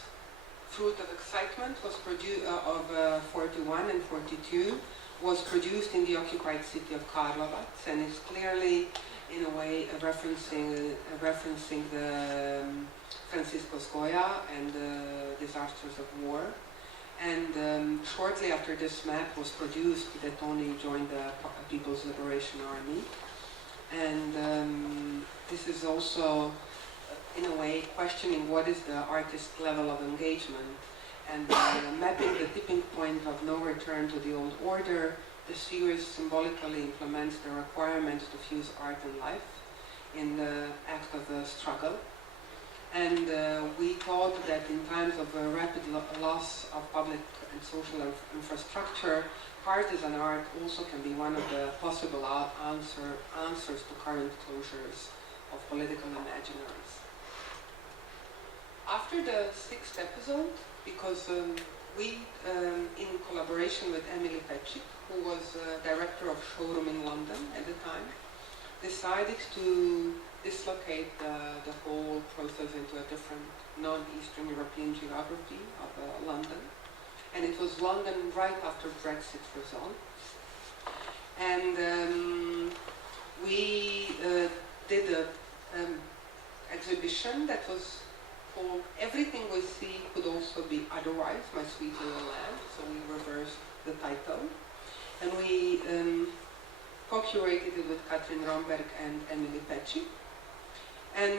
Fruit of Excitement, was produced of 41 and 42, was produced in the occupied city of Karlovac, and is clearly, in a way, referencing the Francisco's Goya and the disasters of war. And shortly after this map was produced, Detoni joined the People's Liberation Army. And this is also, in a way, questioning what is the artist's level of engagement, and mapping the tipping point of no return to the old order. The series symbolically implements the requirement to fuse art and life in the act of the struggle. And we thought that in times of rapid loss of public and social infrastructure, partisan art also can be one of the possible answers to current closures of political imaginaries. After the 6th episode, because we, in collaboration with Emily Petchik, who was director of Showroom in London at the time, decided to dislocate the whole process into a different non-Eastern European geography of London. And it was London right after Brexit results. And we did an exhibition that was called Everything We See Could Also Be Otherwise, My Sweet Little Land. So we reversed the title. And we co-curated it with Katrin Romberg and Emily Petchik. And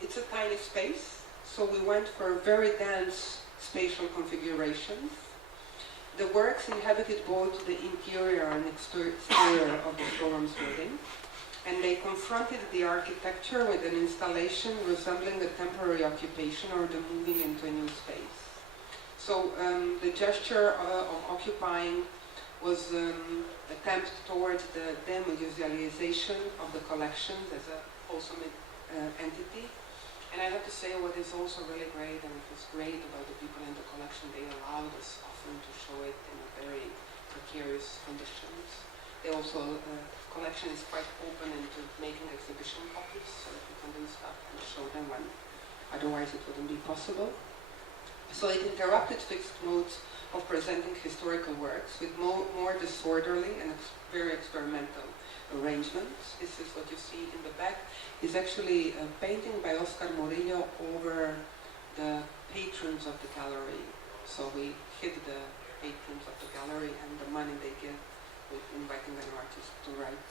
it's a tiny space, so we went for very dense spatial configurations. The works inhabited both the interior and exterior of the showroom's building, and they confronted the architecture with an installation resembling a temporary occupation or the moving into a new space. So the gesture of occupying was an attempt towards the demusealization of the collections as a wholesome entity. And I have to say what is also really great, and it was great about the people in the collection, they allowed us often to show it in very precarious conditions. They also, the collection is quite open into making exhibition copies, so that you can do stuff and show them when otherwise it wouldn't be possible. So it interrupted fixed modes of presenting historical works with more disorderly and very experimental arrangements. This is what you see in the back. Is actually a painting by Oscar Murillo over the patrons of the gallery. So we hid the patrons of the gallery and the money they get with inviting an artist to write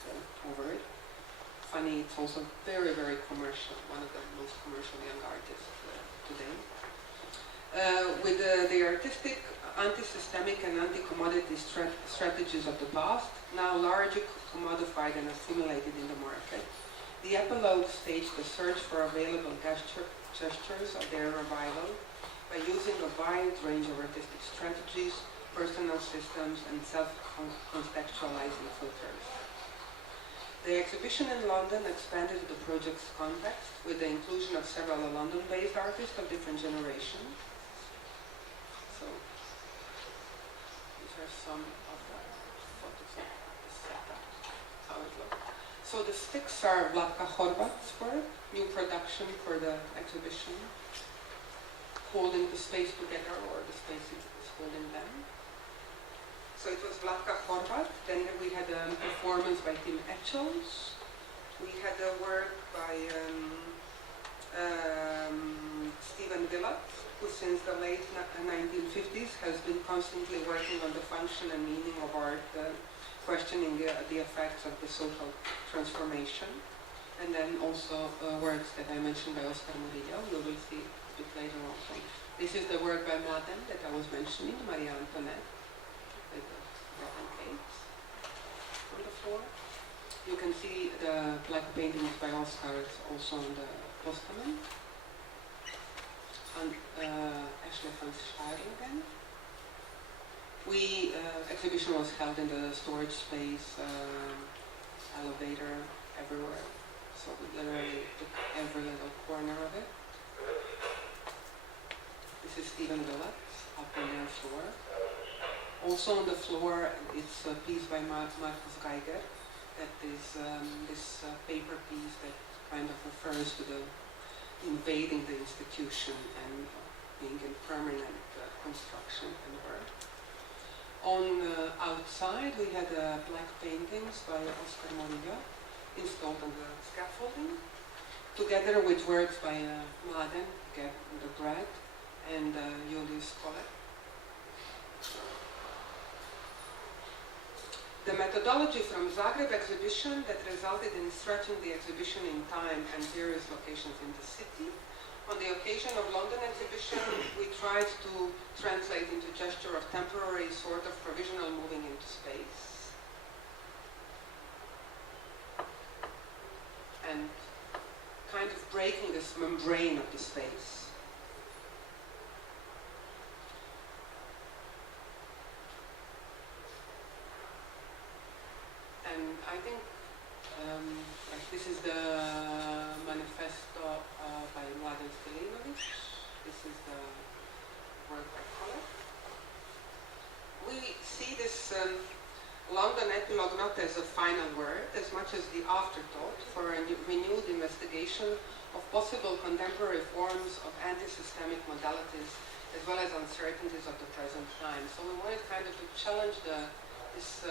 over it. Funny, it's also very, very commercial, one of the most commercial young artists today. With the artistic, anti-systemic and anti-commodity strategies of the past, now largely commodified and assimilated in the market, the Epilogue staged the search for available gestures of their revival by using a wide range of artistic strategies, personal systems, and self-contextualizing filters. The exhibition in London expanded the project's context with the inclusion of several London-based artists of different generations. So, these are some of the photos of the setup, how it looks. So the sticks are Vlada Horvat's work, new production for the exhibition, holding the space together, or the space is holding them. So it was Vlada Horvat. Then we had a performance by Tim Etchells. We had a work by Stephen Vidaković, who since the late 1950s has been constantly working on the function and meaning of art, questioning the effects of the social transformation. And then also works that I mentioned by Oscar Murillo, we will see a bit later also. This is the work by Mladen that I was mentioning, Maria Antoinette, with the broken cakes on the floor. You can see the black paintings by Oscar also on the postament. And Ashley van Scharingen. Exhibition was held in the storage space, elevator, everywhere. So we literally took every little corner of it. This is Stephen Vidaković up on their floor. Also on the floor, it's a piece by Marcus Geiger. That is this paper piece that kind of refers to the invading the institution and being in permanent construction and work. On outside, we had black paintings by Oscar Murillo installed on the scaffolding, together with works by Mladen, again, the bread, and Julius Koller. The methodology from Zagreb exhibition that resulted in stretching the exhibition in time and various locations in the city. On the occasion of London exhibition, we tried to translate into gesture of temporary sort of provisional moving into space. And kind of breaking this membrane of the space. And I think like this is the manifesto by Vlada. This is the work by Colette. We see this London epilogue not as a final word, as much as the afterthought for a renewed investigation of possible contemporary forms of anti-systemic modalities, as well as uncertainties of the present time. So we wanted kind of to challenge this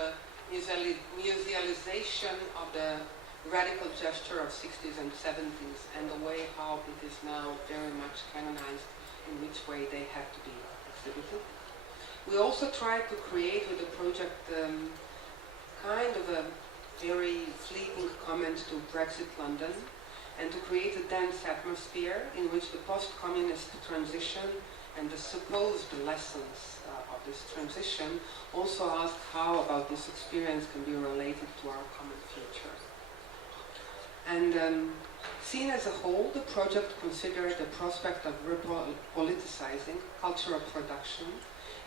musealization of the radical gesture of 60s and 70s and the way how it is now very much canonized, in which way they have to be exhibited. We also tried to create with the project kind of a very fleeting comment to Brexit London, and to create a dense atmosphere in which the post-communist transition and the supposed lessons of this transition also ask how about this experience can be related to our common future. And seen as a whole, the project considered the prospect of politicizing cultural production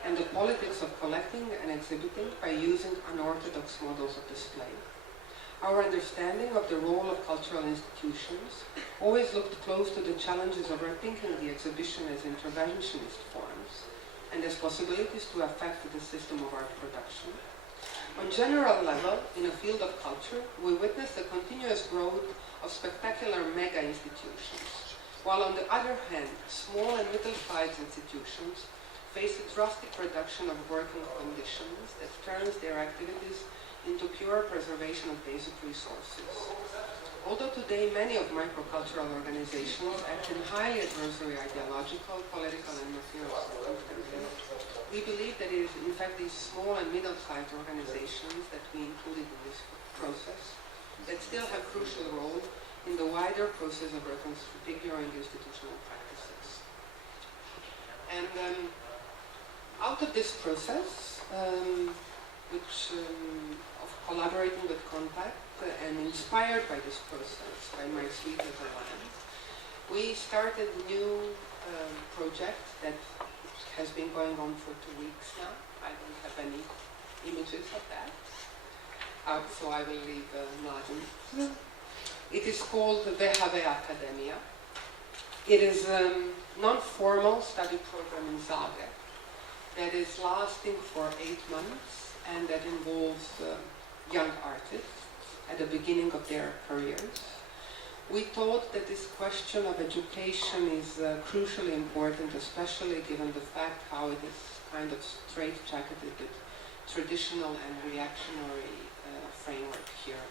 and the politics of collecting and exhibiting by using unorthodox models of display. Our understanding of the role of cultural institutions always looked close to the challenges of rethinking the exhibition as interventionist forms and as possibilities to affect the system of art production. On general level, in a field of culture, we witness the continuous growth of spectacular mega institutions, while on the other hand, small and middle-sized institutions face a drastic reduction of working conditions that turns their activities into pure preservation of basic resources. Although today many of microcultural organizations act in highly adversary ideological, political and material circumstances, we believe that it is in fact these small and middle-sized organizations that we included in this process that still have a crucial role in the wider process of reconfiguring institutional practices. And out of this process, of collaborating with Contact and inspired by this process, by my sweet little land, we started a new project that has been going on for 2 weeks now. I don't have any images of that, so I will leave Mladen. It is called the WHW Akademija. It is a non-formal study program in Zagreb that is lasting for 8 months and that involves young artists at the beginning of their careers. We thought that this question of education is crucially important, especially given the fact how it is kind of straitjacketed with traditional and reactionary framework here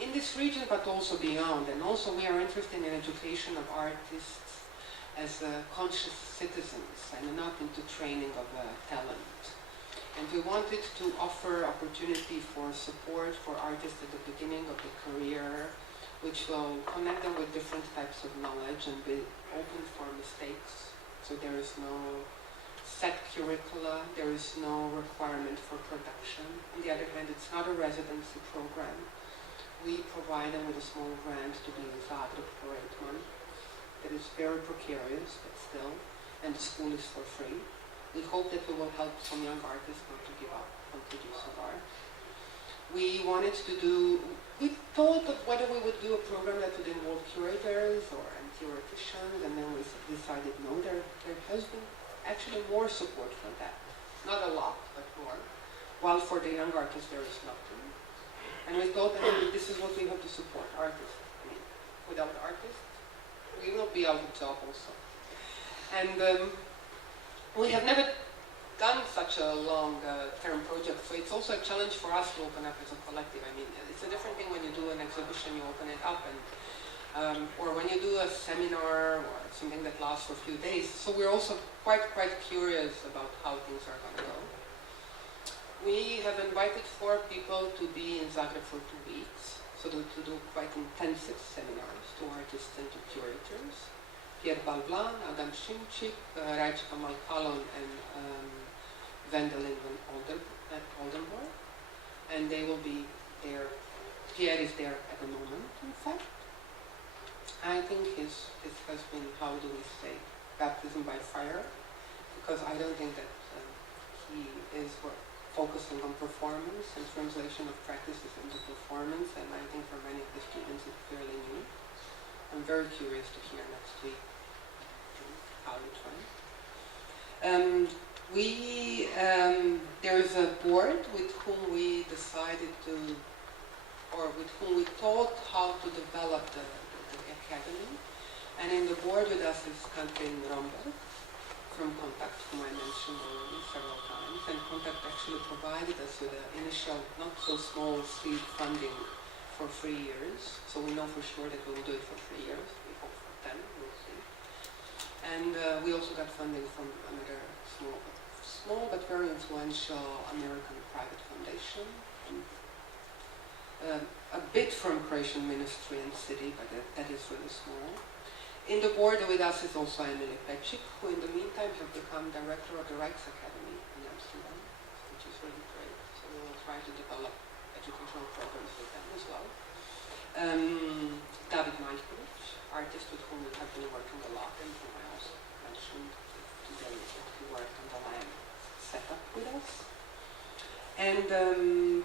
in this region, but also beyond. And also we are interested in education of artists as conscious citizens and not into training of talent. And we wanted to offer opportunity for support for artists at the beginning of the career, which will connect them with different types of knowledge and be open for mistakes. So there is no set curricula, there is no requirement for production. On the other hand, it's not a residency program. We provide them with a small grant to be in Zagreb for 8 months. It is very precarious, but still, and the school is for free. We hope that we will help some young artists not to give up on producing art. We thought of whether we would do a program that would involve curators and theoreticians, and then we decided no, there has been actually more support for that. Not a lot, but more. While for the young artists there is nothing. And we thought that this is what we have to support, artists. I mean, without artists, we will be out of job also. And we have never done such a long-term project, so it's also a challenge for us to open up as a collective. I mean, it's a different thing when you do an exhibition, you open it up, and or when you do a seminar or something that lasts for a few days. So we're also quite curious about how things are going to go. We have invited 4 people to be in Zagreb for 2 weeks, so to do quite intensive seminars to artists and to curators. Pierre Balblan, Adam Šimčik, Rajča Kamal-Kalon, and Wendelin van Oldenburg. And they will be there. Pierre is there at the moment, in fact. I think it has been, how do we say, baptism by fire, because I don't think that he is focusing on performance and translation of practices into performance, and I think for many of the students it's fairly new. I'm very curious to hear next week how it went. There is a board with whom we decided to, or with whom we thought how to develop the academy, and in the board with us is Katrin Romberg from Contact, whom I mentioned already several times, and Contact actually provided us with an initial, not so small seed funding for 3 years, so we know for sure that we will do it for 3 years. We hope for 10, we'll see. And we also got funding from another small but very influential American private foundation. A bit from Croatian Ministry and City, but that is really small. In the board with us is also Emily Pečik, who in the meantime have become director of the Rijks Academy in Amsterdam, which is really great. So we will try to develop educational programs with them as well. David Majković, artist with whom we have been working a lot, and whom I also mentioned today that he worked on the land setup with us. And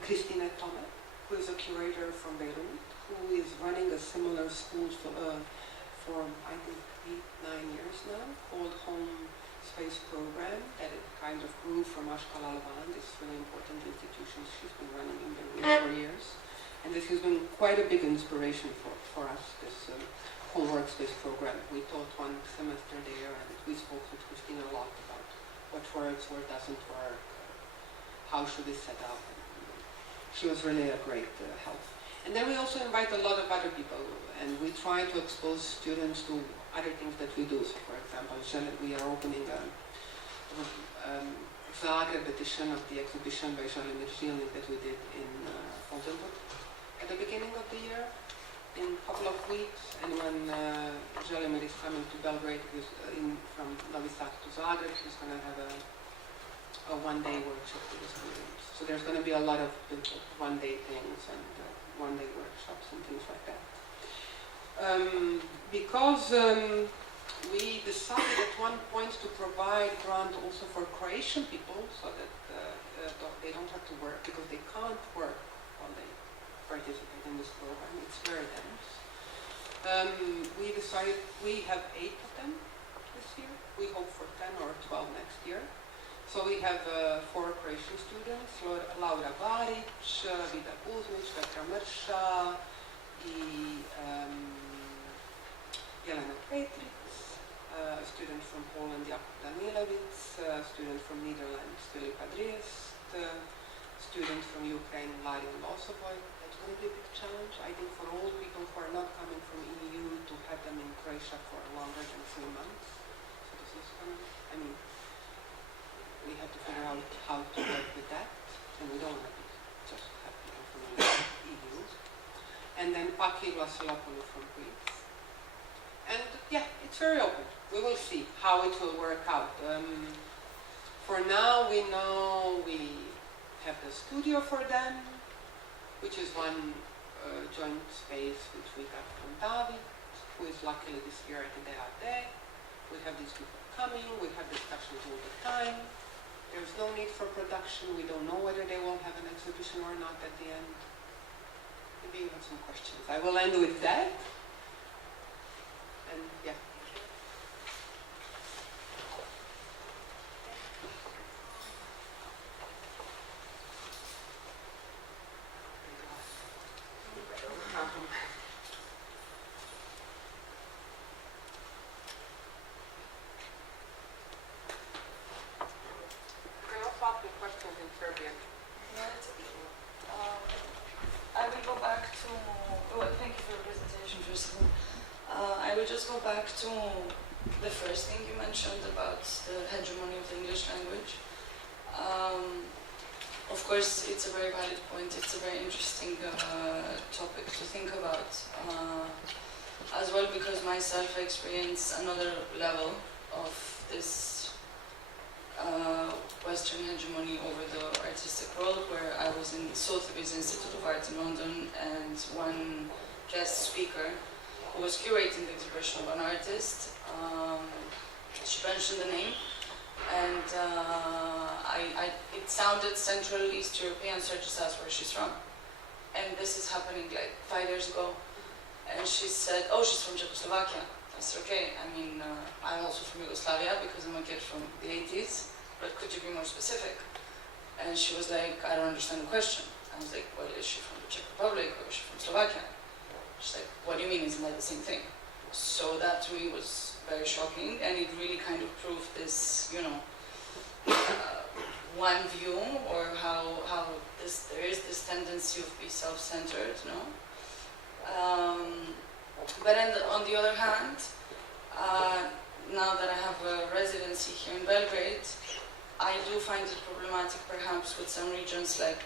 Christine Tome, who is a curator from Beirut, who is running a similar school for I think 8-9 years now, called Home Space Program, that it kind of grew from Ashkal Alavan, this really important institution she's been running in Beirut for years. And this has been quite a big inspiration for us, this Home Workspace Program. We taught one semester there, and we spoke with Christina a lot about what works, what doesn't work, how should we set up. She was really a great help. And then we also invite a lot of other people, and we try to expose students to other things that we do. So for example, we are opening a Zagreb edition of the exhibition by Ivet Ćurlin that we did in Oldenburg at the beginning of the year, in a couple of weeks. And when Želimir is coming to Belgrade from Novi Sad to Zagreb, he's going to have a one-day workshop with the students. So there's going to be a lot of one-day things and one-day workshops and things like that. Because we decided at one point to provide grant also for Croatian people, so that they don't have to work, because they can't work while they participate in this program. It's very dense. We decided we have 8 of them this year. We hope for 10 or 12 next year. So we have 4 Croatian students, Laura Varić, Vidaković, Petra Mrša, Jelena Petric, a student from Poland, Jakub Danilevic, a student from Netherlands, Filipa Driest, student from Ukraine, Larian Losovoy. That's going to be a big challenge, I think, for all people who are not coming from EU to have them in Croatia for longer than 3 months. So this is going to, I mean, we have to figure out how to work with that, and we don't want to just have people from the EU. And then Paki Vlasilopoulou from Greece. And yeah, it's very open. We will see how it will work out. For now, we know we have the studio for them, which is one joint space which we got from David, who is luckily this year at the DAD. We have these people coming, we have discussions all the time. There's no need for production. We don't know whether they will have an exhibition or not at the end. Maybe you have some questions. I will end with that. And yeah. Go back to the first thing you mentioned about the hegemony of the English language. Of course, it's a very valid point. It's a very interesting topic to think about. As well, because myself I experience another level of this Western hegemony over the artistic world, where I was in Sotheby's Institute of Art in London, and one guest speaker who was curating the exhibition of an artist, she mentioned the name, and it sounded Central East European, so I just asked where she's from. And this is happening like 5 years ago. And she said, oh, she's from Czechoslovakia. I said, okay, I mean, I'm also from Yugoslavia because I'm a kid from the 80s, but could you be more specific? And she was like, I don't understand the question. I was like, well, is she from the Czech Republic or is she from Slovakia? She's like, what do you mean, isn't that the same thing? So that to me was very shocking, and it really kind of proved this, you know, one view, or how there is this tendency of be self-centered, no? But on the other hand, now that I have a residency here in Belgrade, I do find it problematic perhaps with some regions, like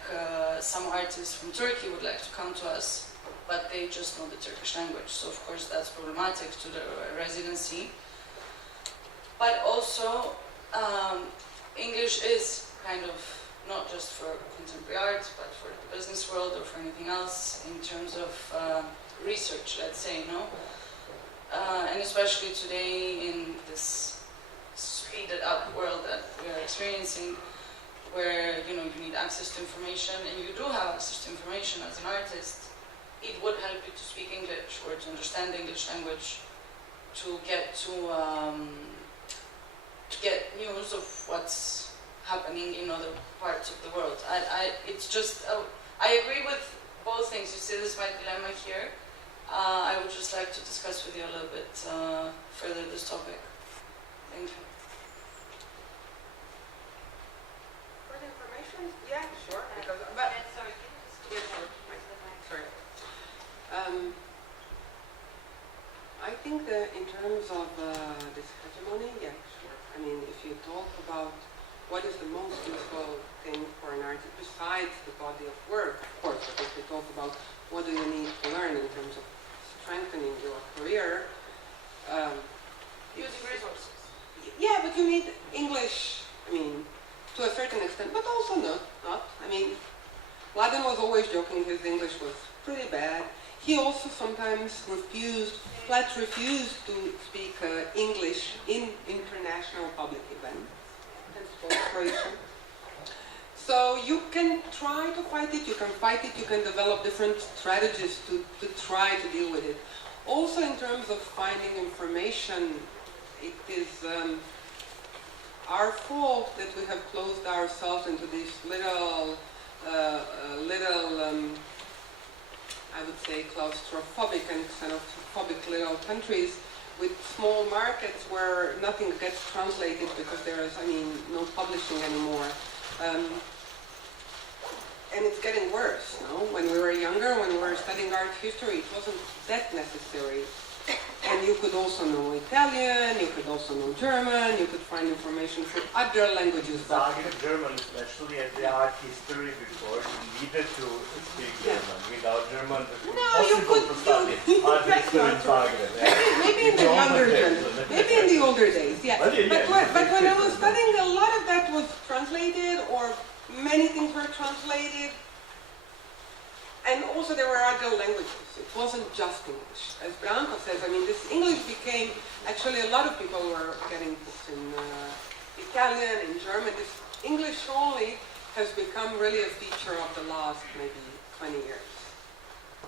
some artists from Turkey would like to come to us, but they just know the Turkish language. So of course that's problematic to the residency. But also, English is kind of not just for contemporary art, but for the business world or for anything else in terms of research, let's say, no? And especially today in this speeded up world that we are experiencing, where you need access to information, and you do have access to information as an artist, it would help you to speak English or to understand the English language, to get news of what's happening in other parts of the world. It's just I agree with both things. You see, this is my dilemma here. I would just like to discuss with you a little bit further this topic. Thank you. For the information? Yeah, sure. Because, Sorry, can you just yeah, sure. Sorry. I think that in terms of this hegemony, yeah, sure. I mean, if you talk about what is the most useful thing for an artist besides the body of work, of course, but if you talk about what do you need to learn in terms of strengthening your career, Using resources. yeah, but you need English, I mean, to a certain extent, but also not. I mean, Vlada was always joking his English was pretty bad. He also sometimes flat refused to speak English in international public events. So you can try to fight it, you can fight it, you can develop different strategies to try to deal with it. Also in terms of finding information, it is our fault that we have closed ourselves into these little, I would say, claustrophobic and xenophobic little countries with small markets where nothing gets translated because there is, no publishing anymore. And it's getting worse, no? When we were younger, when we were studying art history, it wasn't that necessary. And you could also know Italian, you could also know German, you could find information for other languages. Studied German, especially at the art history before, you needed to speak German. Without German, it was impossible to study art history in Zagreb. Maybe in the younger days, maybe in the older days, yeah. But when I was studying, a lot of that was translated, or many things were translated. And also there were other languages. It wasn't just English. As Branko says, this English became, actually a lot of people were getting books in Italian, in German. This English only has become really a feature of the last maybe 20 years.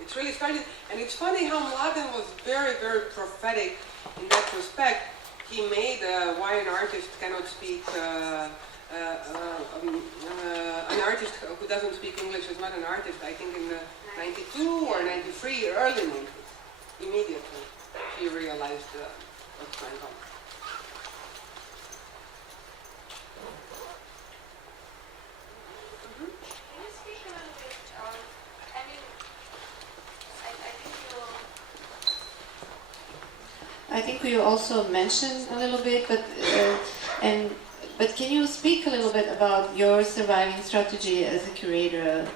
It's really started, and it's funny how Mladen was very, very prophetic in that respect. He made why an artist cannot speak an artist who doesn't speak English is not an artist, I think in 92 or 93, early 90s. Immediately, he realized what's going on. Can you speak a little bit? I think you also mentioned a little bit, but and But can you speak a little bit about your surviving strategy as a curator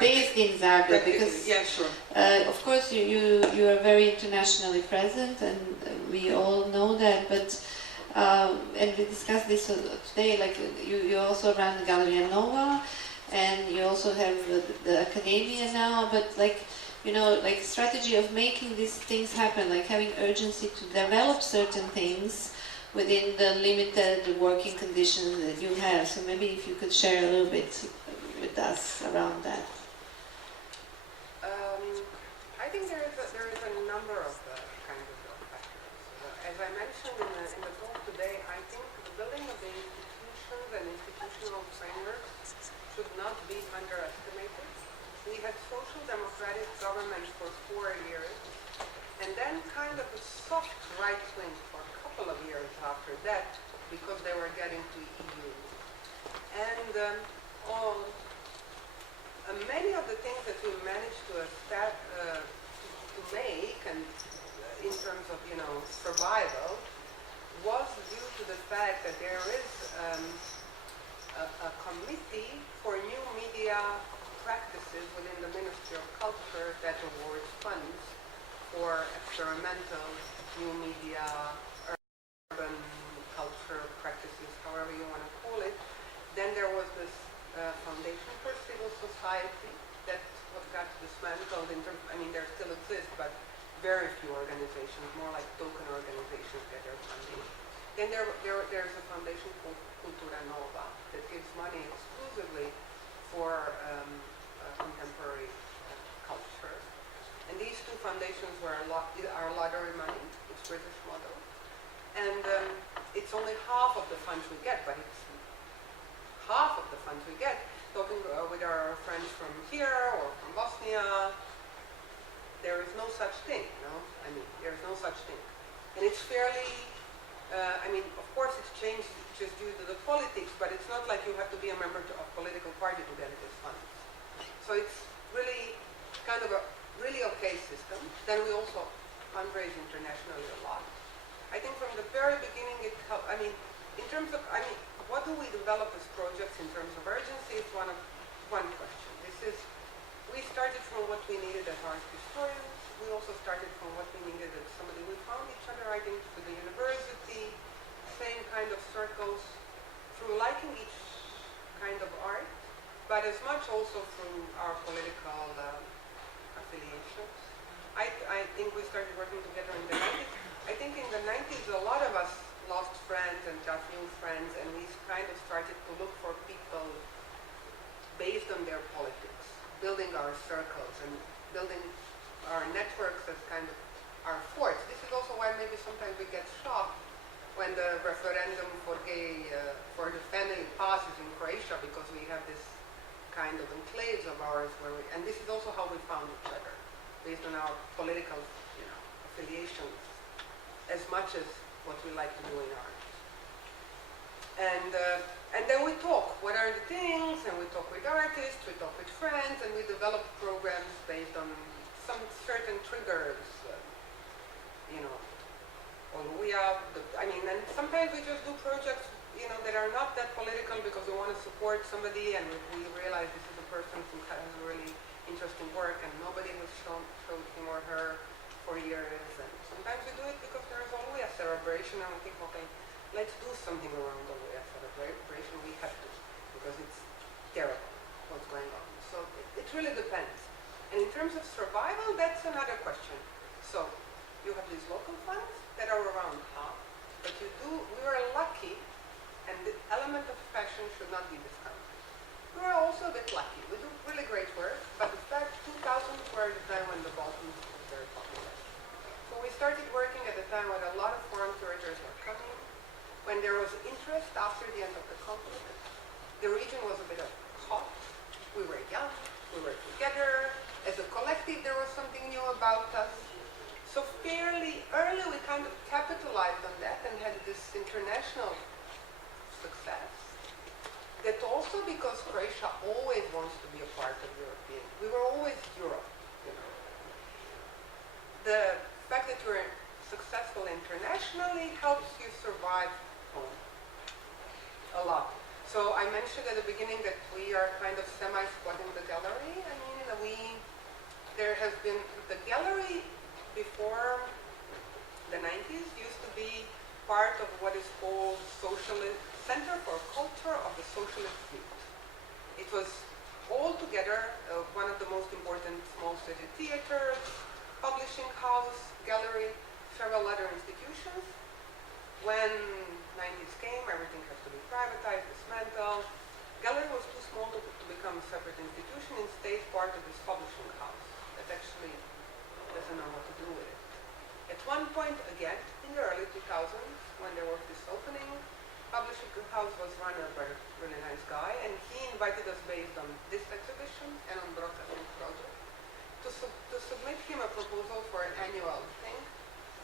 based in Zagreb? Because yeah, sure. of course you are very internationally present, and we all know that. But and we discussed this today. Like you also run the Galleria Nova, and you also have the Academia now. But like, you know, like strategy of making these things happen, like having urgency to develop certain things within the limited working conditions that you have. So maybe if you could share a little bit with us around that. I think there is a number of kinds of factors. As I mentioned in the talk today, I think the building of the institutions and institutional frameworks should not be underestimated. We had social democratic governments for 4 years, and then kind of a soft right wing for a couple of years after that, because they were getting to EU. And many of the things that we managed to make, and in terms of, you know, survival, was due to the fact that there is a committee for new media practices within the Ministry of Culture that awards funds for experimental new media, urban culture practices, however you want to call it. Then there was this Foundation for Civil Society that got dismantled in terms, I mean, there still exists, but very few organizations, more like token organizations get their funding. Then there's a foundation called Curatorial that gives money exclusively for contemporary culture. And these two foundations are lottery money, it's British model. And it's only half of the funds we get, but it's half of the funds we get. Talking with our friends from here or from Bosnia, there is no such thing, no? I mean, there's no such thing. And it's fairly, I mean, of course it's changed just due to the politics, but it's not like you have to be a member of a political party to get this funds. So it's really kind of a really okay system. Then we also fundraise internationally a lot. I think from the very beginning it helped, I mean, in terms of, I mean, what do we develop as projects in terms of urgency is one question. This is, we started from what we needed as art historians. We also started from what we needed as somebody. We found each other, I think, through the university, same kind of circles, through liking each kind of art, but as much also through our political affiliations. I think we started working together in the 90s. I think in the 90s a lot of us lost friends and got new friends, and we kind of started to look for people based on their politics, building our circles and building our networks as kind of our forts. This is also why maybe sometimes we get shocked when the referendum for the family passes in Croatia, because we have this kind of enclaves of ours where we, and this is also how we found each other, based on our political, you know, affiliations, as much as what we like to do in art. And then we talk, what are the things, and we talk with artists, we talk with friends, and we develop programs based on some certain triggers, you know, or I mean, and sometimes we just do projects, you know, that are not that political because we want to support somebody, and we realize this is a person who has really interesting work and nobody has showed him or her for years. And sometimes we do it because there is always a celebration, and we think, okay, let's do something around the way of celebration. We have to, because it's terrible what's going on. So it really depends. And in terms of survival, that's another question. So you have these local funds that are around half, but we were lucky, and the element of fashion should not be discounted. We were also a bit lucky. We do really great work, but in fact 2000 were the time when the Balkans was very popular. So we started working at a time when a lot of foreign curators were coming, when there was interest after the end of the conflict. The region was a bit of hot. We were young, we were together. As a collective, there was something new about us. So fairly early, we kind of capitalized on that and had this international success. That also because Croatia always wants to be a part of European. We were always Europe, you know. The fact that you're successful internationally helps you survive home. a lot. So I mentioned at the beginning that we are kind of semi-squatting the gallery. I mean, there has been, the gallery before the 90s used to be part of what is called Center for Culture of the Socialist Youth. It was all together one of the most important small city theaters, publishing house, gallery, several other institutions. When 90s came, everything has to be privatized, dismantled. Gallery was too small to become a separate institution and stayed part of this publishing house that actually doesn't know what to do with it. At one point, again, in the early 2000s, when there was this opening, publishing house was run by a really nice guy, and he invited us based on this exhibition and on broadcasting project to submit him a proposal for an annual thing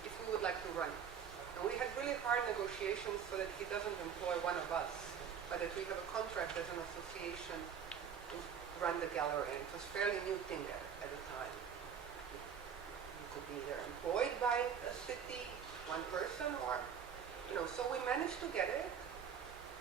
if we would like to run it. And we had really hard negotiations so that he doesn't employ one of us, but that we have a contract as an association to run the gallery. And it was a fairly new thing at the time. You could be either employed by a city, one person, or, so we managed to get it.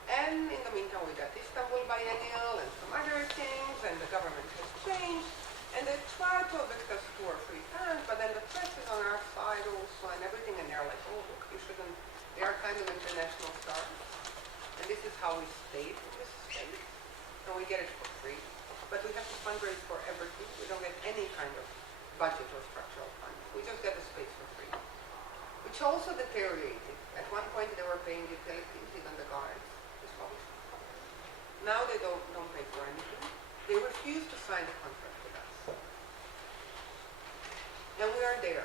And in the meantime, we got Istanbul Biennial and some other things, and the government has changed. And they tried to evict us 2 or 3 times, but then the press is on our side also and everything, and they're like, oh, look, you shouldn't. They are kind of international stars. And this is how we stayed in this space. And we get it for free. But we have to fundraise for everything. We don't get any kind of budget or structural funds. We just get the space for free. Which also deteriorated. At one point, they were paying utilities, even the guards. Now they don't pay for anything. They refuse to sign the contract with us. And we are there,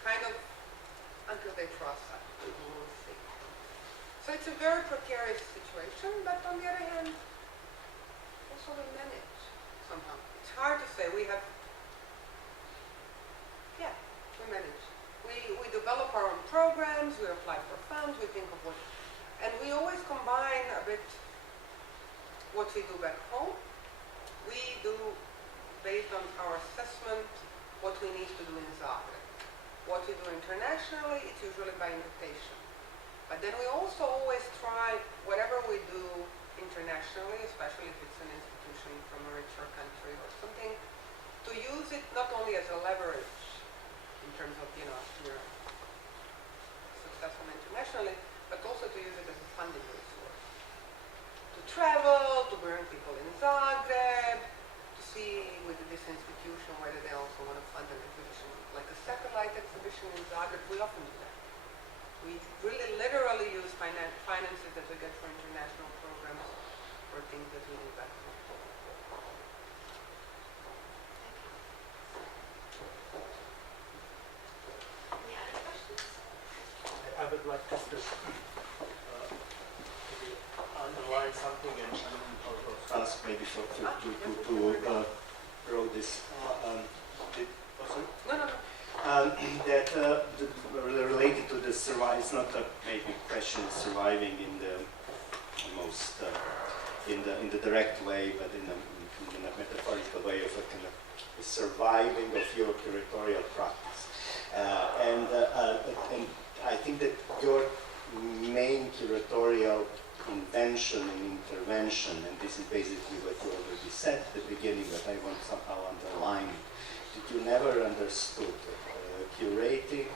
kind of until they trust us. We will see. So it's a very precarious situation, but on the other hand, also we manage somehow. It's hard to say. We manage. We develop our own programs, we apply for funds, we think of what, and we always combine a bit what we do back home. We do, based on our assessment, what we need to do in Zagreb. What we do internationally, it's usually by invitation. But then we also always try, whatever we do internationally, especially if it's an institution from a richer country or something, to use it not only as a leverage in terms of, if you're successful internationally, but also to use it as a funding resource. To travel, to bring people in Zagreb, to see with this institution whether they also want to fund an exhibition, like a satellite exhibition in Zagreb. We often do that. We really literally use finances that we get for international programs for things that we do back home. Any other questions? I would like to just underline something and also ask maybe to grow this. That related to the survival, it's not a maybe question of surviving in the most in the direct way, but in a metaphorical way of a kind of surviving of your curatorial practice. And I think that your main curatorial invention and intervention, and this is basically what you already said at the beginning, but I want somehow underline it, that you never understood curating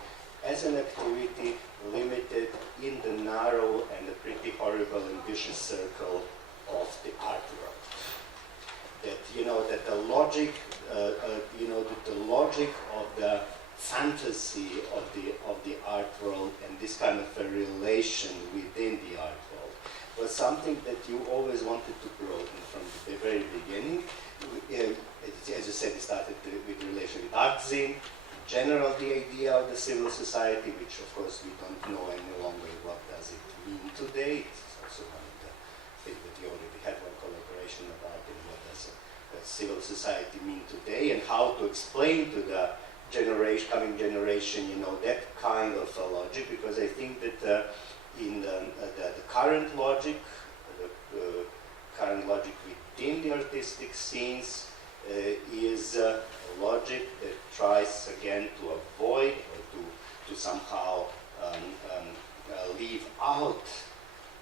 as an activity limited in the narrow and a pretty horrible and vicious circle of the art world. That the logic, that the logic of the fantasy of the art world and this kind of a relation within the art world was something that you always wanted to broaden from the very beginning. As you said, it started with the relation with ArtZine, in general the idea of the civil society, which of course we don't know any longer what does it mean today. It's also one of the things that we already had one collaboration about, and what does a civil society mean today, and how to explain to the coming generation, that kind of a logic, because I think that in the current logic, the current logic within the artistic scenes is a logic that tries again to avoid or to somehow leave out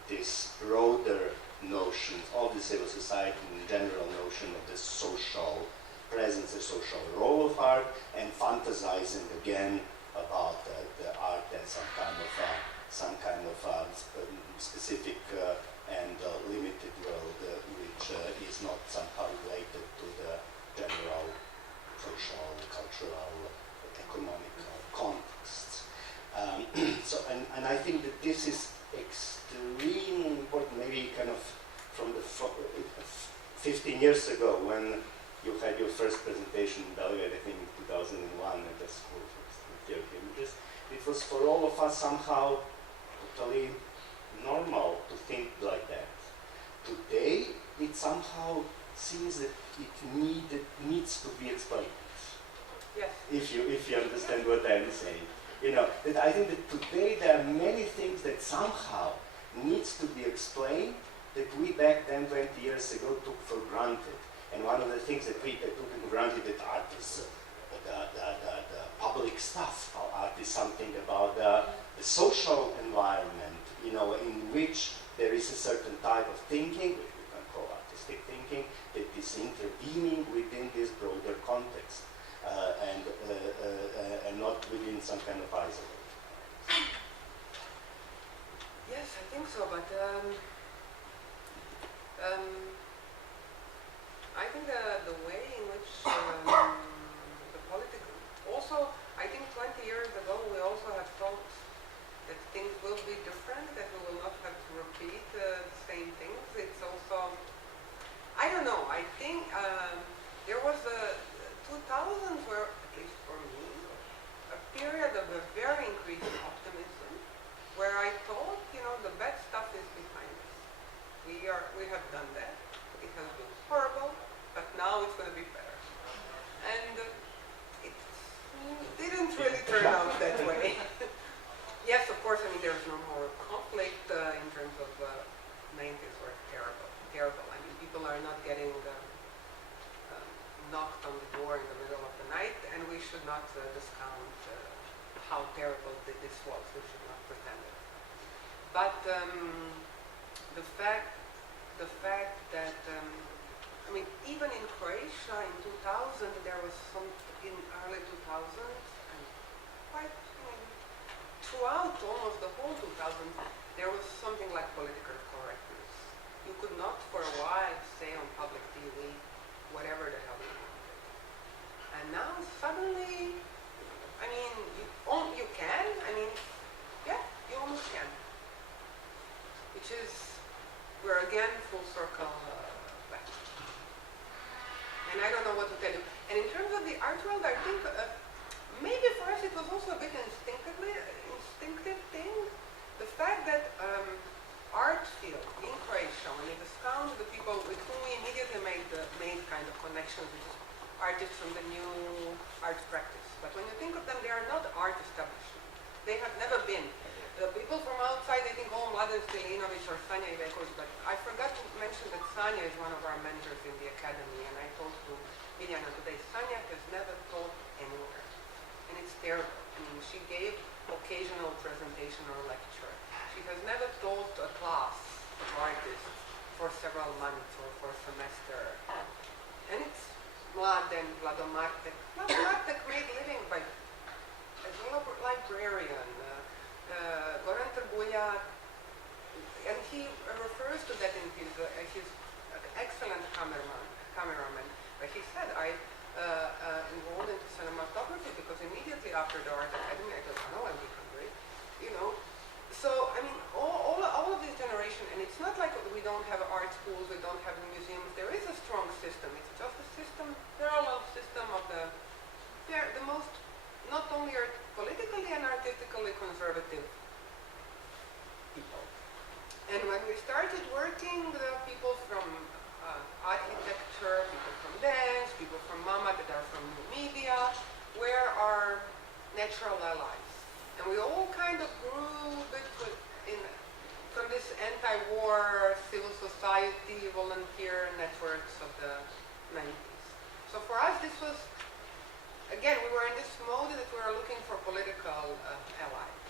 this broader notion of the civil society and general notion of the social presence, the social role of art, and fantasizing again about the art as some kind of specific and limited world which is not somehow related to the general social, cultural, economic contexts. And I think that this is extremely important, maybe kind of from the 15 years ago when you had your first presentation in Belgrade, I think in 2001 at the School for Theory of Images. It was for all of us somehow totally normal to think like that. Today, it somehow seems that it needs to be explained. Yes. If you understand what I'm saying. You know, that I think that today there are many things that somehow needs to be explained that we back then 20 years ago took for granted. And one of the things that we took for granted that art is the public stuff. Art is something about the social environment, you know, in which there is a certain type of thinking, which we can call artistic thinking, that is intervening within this broader context. And not within some kind of isolation. Yes, I think so, but I think the way in which the political, also, I think 20 years ago we also have thought that things will be different, that we will not have to repeat the same things. It's also, I don't know, I think there was a 2000s were, at least for me, a period of a very increased optimism, where I thought, you know, the bad stuff is behind us. We have done that. It has been horrible, but now it's going to be better. And it didn't really turn out that way. Yes, of course. I mean, there's no more conflict in terms of 90s were terrible. I mean, people are not getting knocked on the door in the middle of the night, and we should not discount how terrible this was. We should not pretend it. But the fact that I mean, even in Croatia in 2000, there was some in early 2000s, and quite throughout almost the whole 2000s, there was something like political correctness. You could not, for a while, say on public TV whatever the hell you wanted. And now suddenly, I mean, you can. I mean, yeah, you almost can. Which is, we're again full circle back. And I don't know what to tell you. And in terms of the art world, I think maybe for us it was also a bit instinctive thing. The fact that art field in Croatia, when you discount the people with whom we immediately made kind of connections, which is artists from the new art practice. But when you think of them, they are not art establishment. They have never been. The people from outside, they think, oh, Vlada Stilinović or Sanja Iveković, but I forgot to mention that Sanja is one of our mentors in the academy, and I told to Biljana today, Sanja has never taught anywhere. And it's terrible. I mean, she gave occasional presentation or lecture. She has never taught a class of artists for several months or for a semester. And it's Mladen, Vlado Martek. Vlado Martek made living by as a librarian, Goran Trguljak, and he refers to that in his excellent cameraman. But he said, I enrolled into cinematography because immediately after the Art Academy, I thought, oh, I'll be hungry, you know. So, I mean, all of this generation, and it's not like we don't have art schools, we don't have museums. There is a strong system. It's just a system, parallel system of the most, not only politically and artistically conservative people. And when we started working, the people from architecture, people from dance, people from MAMA that are from new media, were our natural allies. And we all kind of grew from this anti-war, civil society, volunteer networks of the 90s. So for us, this was, again, we were in this mode that we were looking for political allies.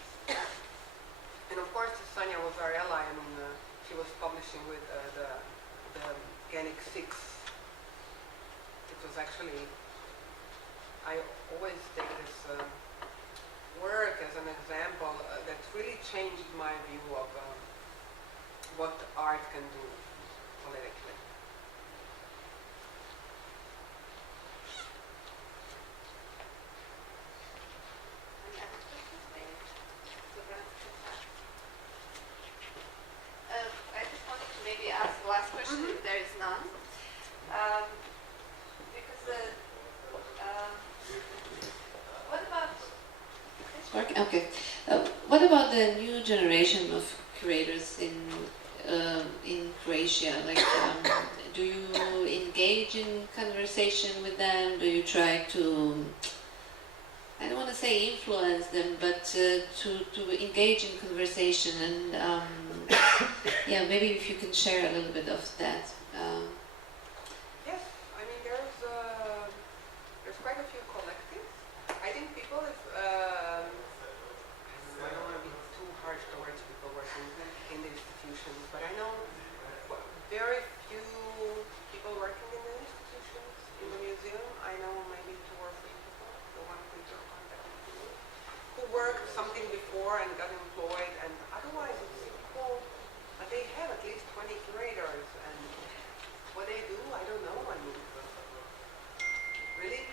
And of course, Sanja was our ally. I mean, she was publishing with the Organic 6. It was actually, I always take this work as an example that really changed my view of what art can do politically. Any other questions, maybe? I just wanted to maybe ask the last question, if there is none. Because what about... Okay. What about the new generation of curators in Croatia? Like, do you engage in conversation with them? Do you try to, I don't want to say influence them, but to engage in conversation? And yeah, maybe if you can share a little bit of that. Yes, I mean there's quite a few collectives. I think people, if I don't want to be too harsh towards people working in the institutions, but I know very few people working in the institutions, in the museum. I know maybe 2 or 3 people, the one who you're contacting me, who worked something before and got employed, and otherwise it's people, they have at least 20 curators, and what they do, I don't know. I mean, really?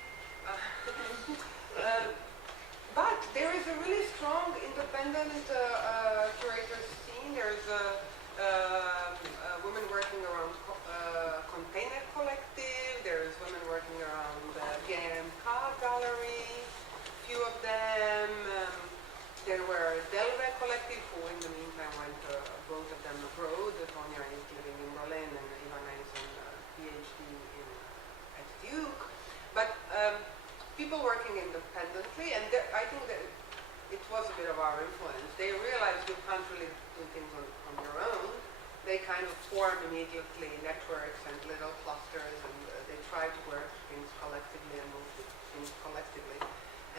But there is a really strong independent curator scene. There's women working around Container Collective. There's women working around GMK Gallery, few of them. There were Delve Collective, who in the meantime went both of them abroad. Tonya is living in Berlin and Ivana is on PhD at Duke. But people working independently, and I think that it was a bit of our influence. They realized you can't really do things on your own. They kind of form immediately networks and little clusters, and they try to work things collectively and move things collectively.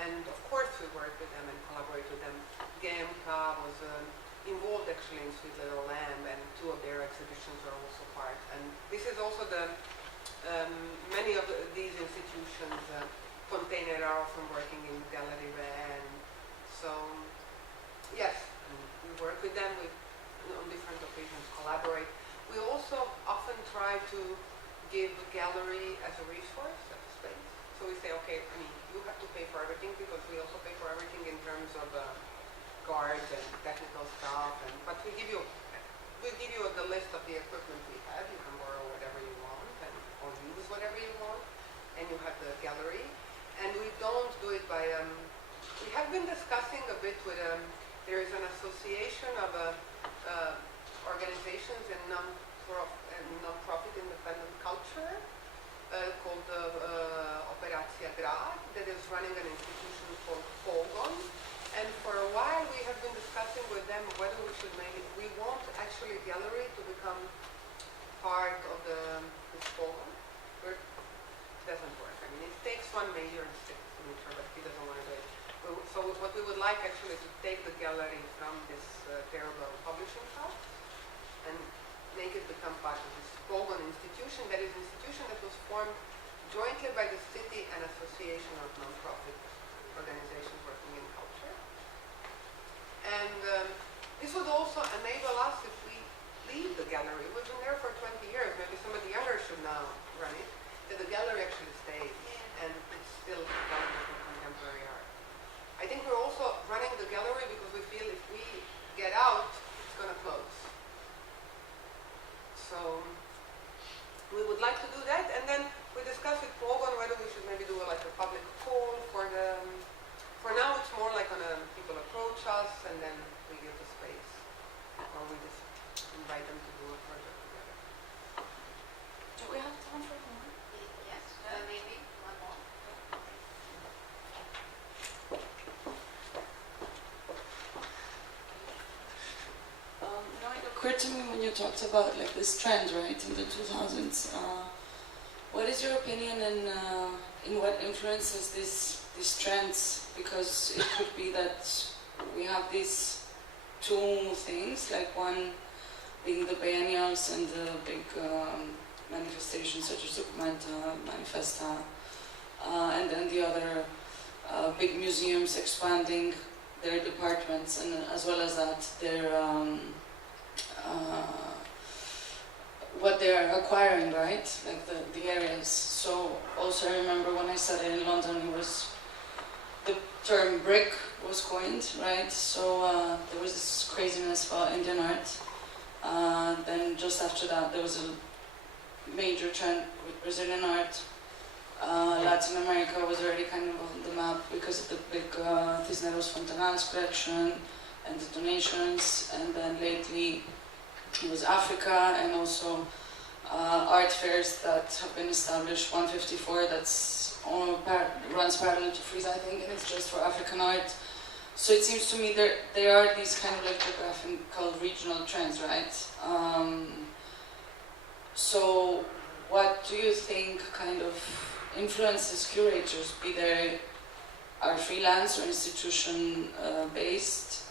And of course we work with them and collaborate with them. GMK was involved actually in Sweet Little Lamb, and 2 of their exhibitions are also part. And this is also the, many of these institutions, Container are often working in Gallery and so yes, we work with them, we on different occasions collaborate. We also often try to give a gallery as a resource, as a space. So we say, okay, I mean, you have to pay for everything, because we also pay for everything in terms of guards and technical stuff. And but we'll give you the list of the equipment we have. You can borrow whatever you want or use whatever you want, and you have the gallery. And we don't do it by. We have been discussing a bit with. There is an association of organizations and non-profit independent culture called Operacja Grad, that is running an institution called Pogon. And for a while we have been discussing with them whether we should we want actually a gallery to become part of this Pogon. It doesn't work. I mean, it takes one major signature, but he doesn't want to do it. So what we would like actually is to take the gallery from this terrible publishing house and make it become part of this Pogon institution. That is an institution that was formed jointly by the city and association of non-profit organizations working in culture. And this would also enable us, if we leave the gallery, we've been there for 20 years, maybe some of the others should now run it, that the gallery actually stays and it's still relevant for contemporary art. I think we're also running the gallery because we feel if we get out, it's going to close. So we would like to do that, and then we discuss with Pogon whether we should maybe do like a public call for the. For now, it's more like people approach us, and then we give the space, or we just invite them to do a project together. Do we have time for more? Yes, maybe one more. It occurred to me when you talked about like this trend, right, in the 2000s. What is your opinion in what influences these trends? Because it could be that we have these two things, like one being the biennials and the big manifestations such as Documenta, Manifesta, and then the other big museums expanding their departments, and as well as that, their what they're acquiring, right? Like the areas. So also I remember when I studied in London, it was the term brick was coined, right? So there was this craziness about Indian art. Then just after that, there was a major trend with Brazilian art. Latin America was already kind of on the map because of the big Cisneros Fontanals collection and the donations. And then lately it was Africa, and also art fairs that have been established. 154 that's runs parallel to Frieza, I think, and it's just for African art. So it seems to me there are these kind of like geographical regional trends, right? So what do you think kind of influences curators, be they are freelance or institution based,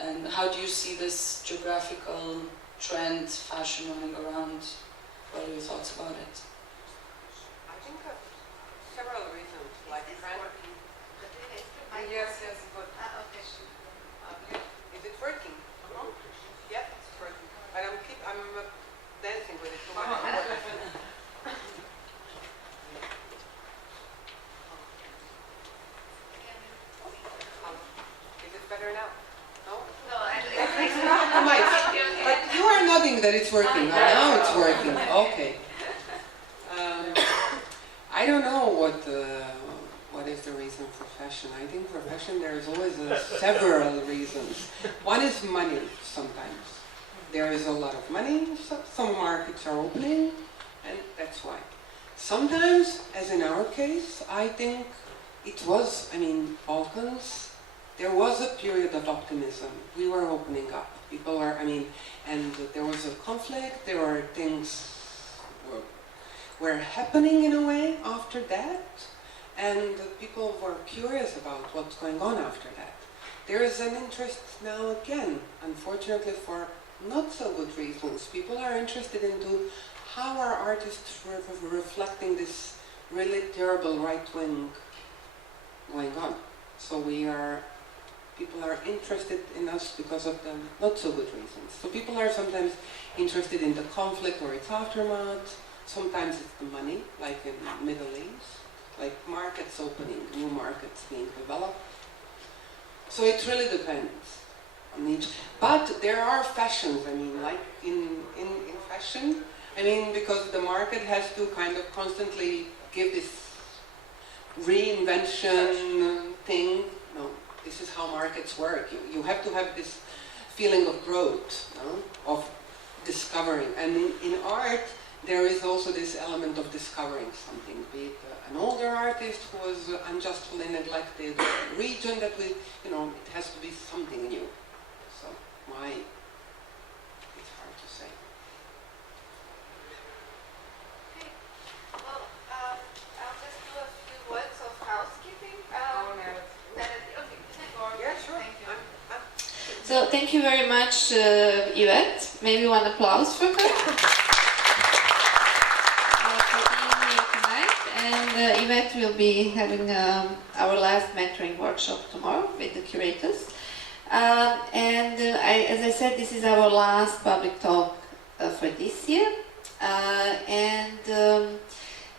and how do you see this geographical trend, fashion running around? What are your thoughts about it? I think several reasons, like trend. Yes, but is it working? Yeah, it's working. But I'm dancing with it too much. Is it better now? No? No, It might. But you are nodding that it's working. Now it's working. Okay. I don't know what is the reason for fashion. I think for fashion there is always several reasons. One is money sometimes. There is a lot of money, so some markets are opening, and that's why. Sometimes, as in our case, I think it was, Balkans, there was a period of optimism. We were opening up. People are, and there was a conflict, there were things were happening in a way after that, and people were curious about what's going on after that. There is an interest now again, unfortunately for not so good reasons. People are interested into how are artists reflecting this really terrible right wing going on. So people are interested in us because of the not so good reasons. So people are sometimes interested in the conflict or its aftermath. Sometimes it's the money, like in the Middle East, like markets opening, new markets being developed. So it really depends on each. But there are fashions, like in fashion, because the market has to kind of constantly give this reinvention thing. No, this is how markets work. You have to have this feeling of growth, of discovering. And in art, there is also this element of discovering something, be it an older artist who was unjustly neglected, a region that it has to be something new. So why? It's hard to say. Okay. Well, I'll just do a few words of housekeeping. Yeah, sure. Thank you. So thank you very much, Ivet. Maybe one applause for her. And Ivet will be having our last mentoring workshop tomorrow with the curators. As I said, this is our last public talk for this year.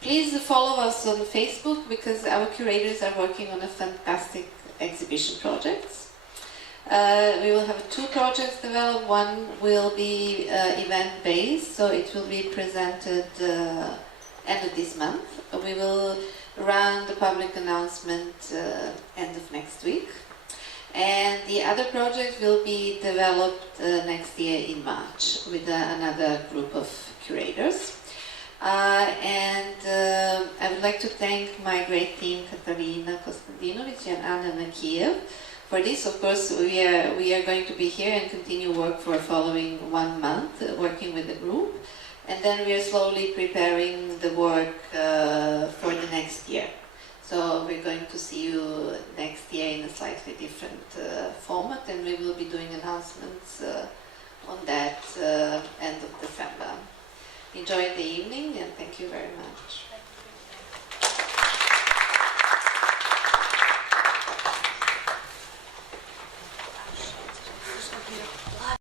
Please follow us on Facebook because our curators are working on a fantastic exhibition projects. We will have 2 projects developed. One will be event-based, so it will be presented end of this month. We will run the public announcement end of next week. And the other project will be developed next year in March with another group of curators. I would like to thank my great team, Katarina Kostadinovic and Anna Nakiev. For this, of course, we are going to be here and continue work for following 1 month, working with the group. And then we are slowly preparing the work for the next year. So we're going to see you next year in a slightly different format, and we will be doing announcements on that end of December. Enjoy the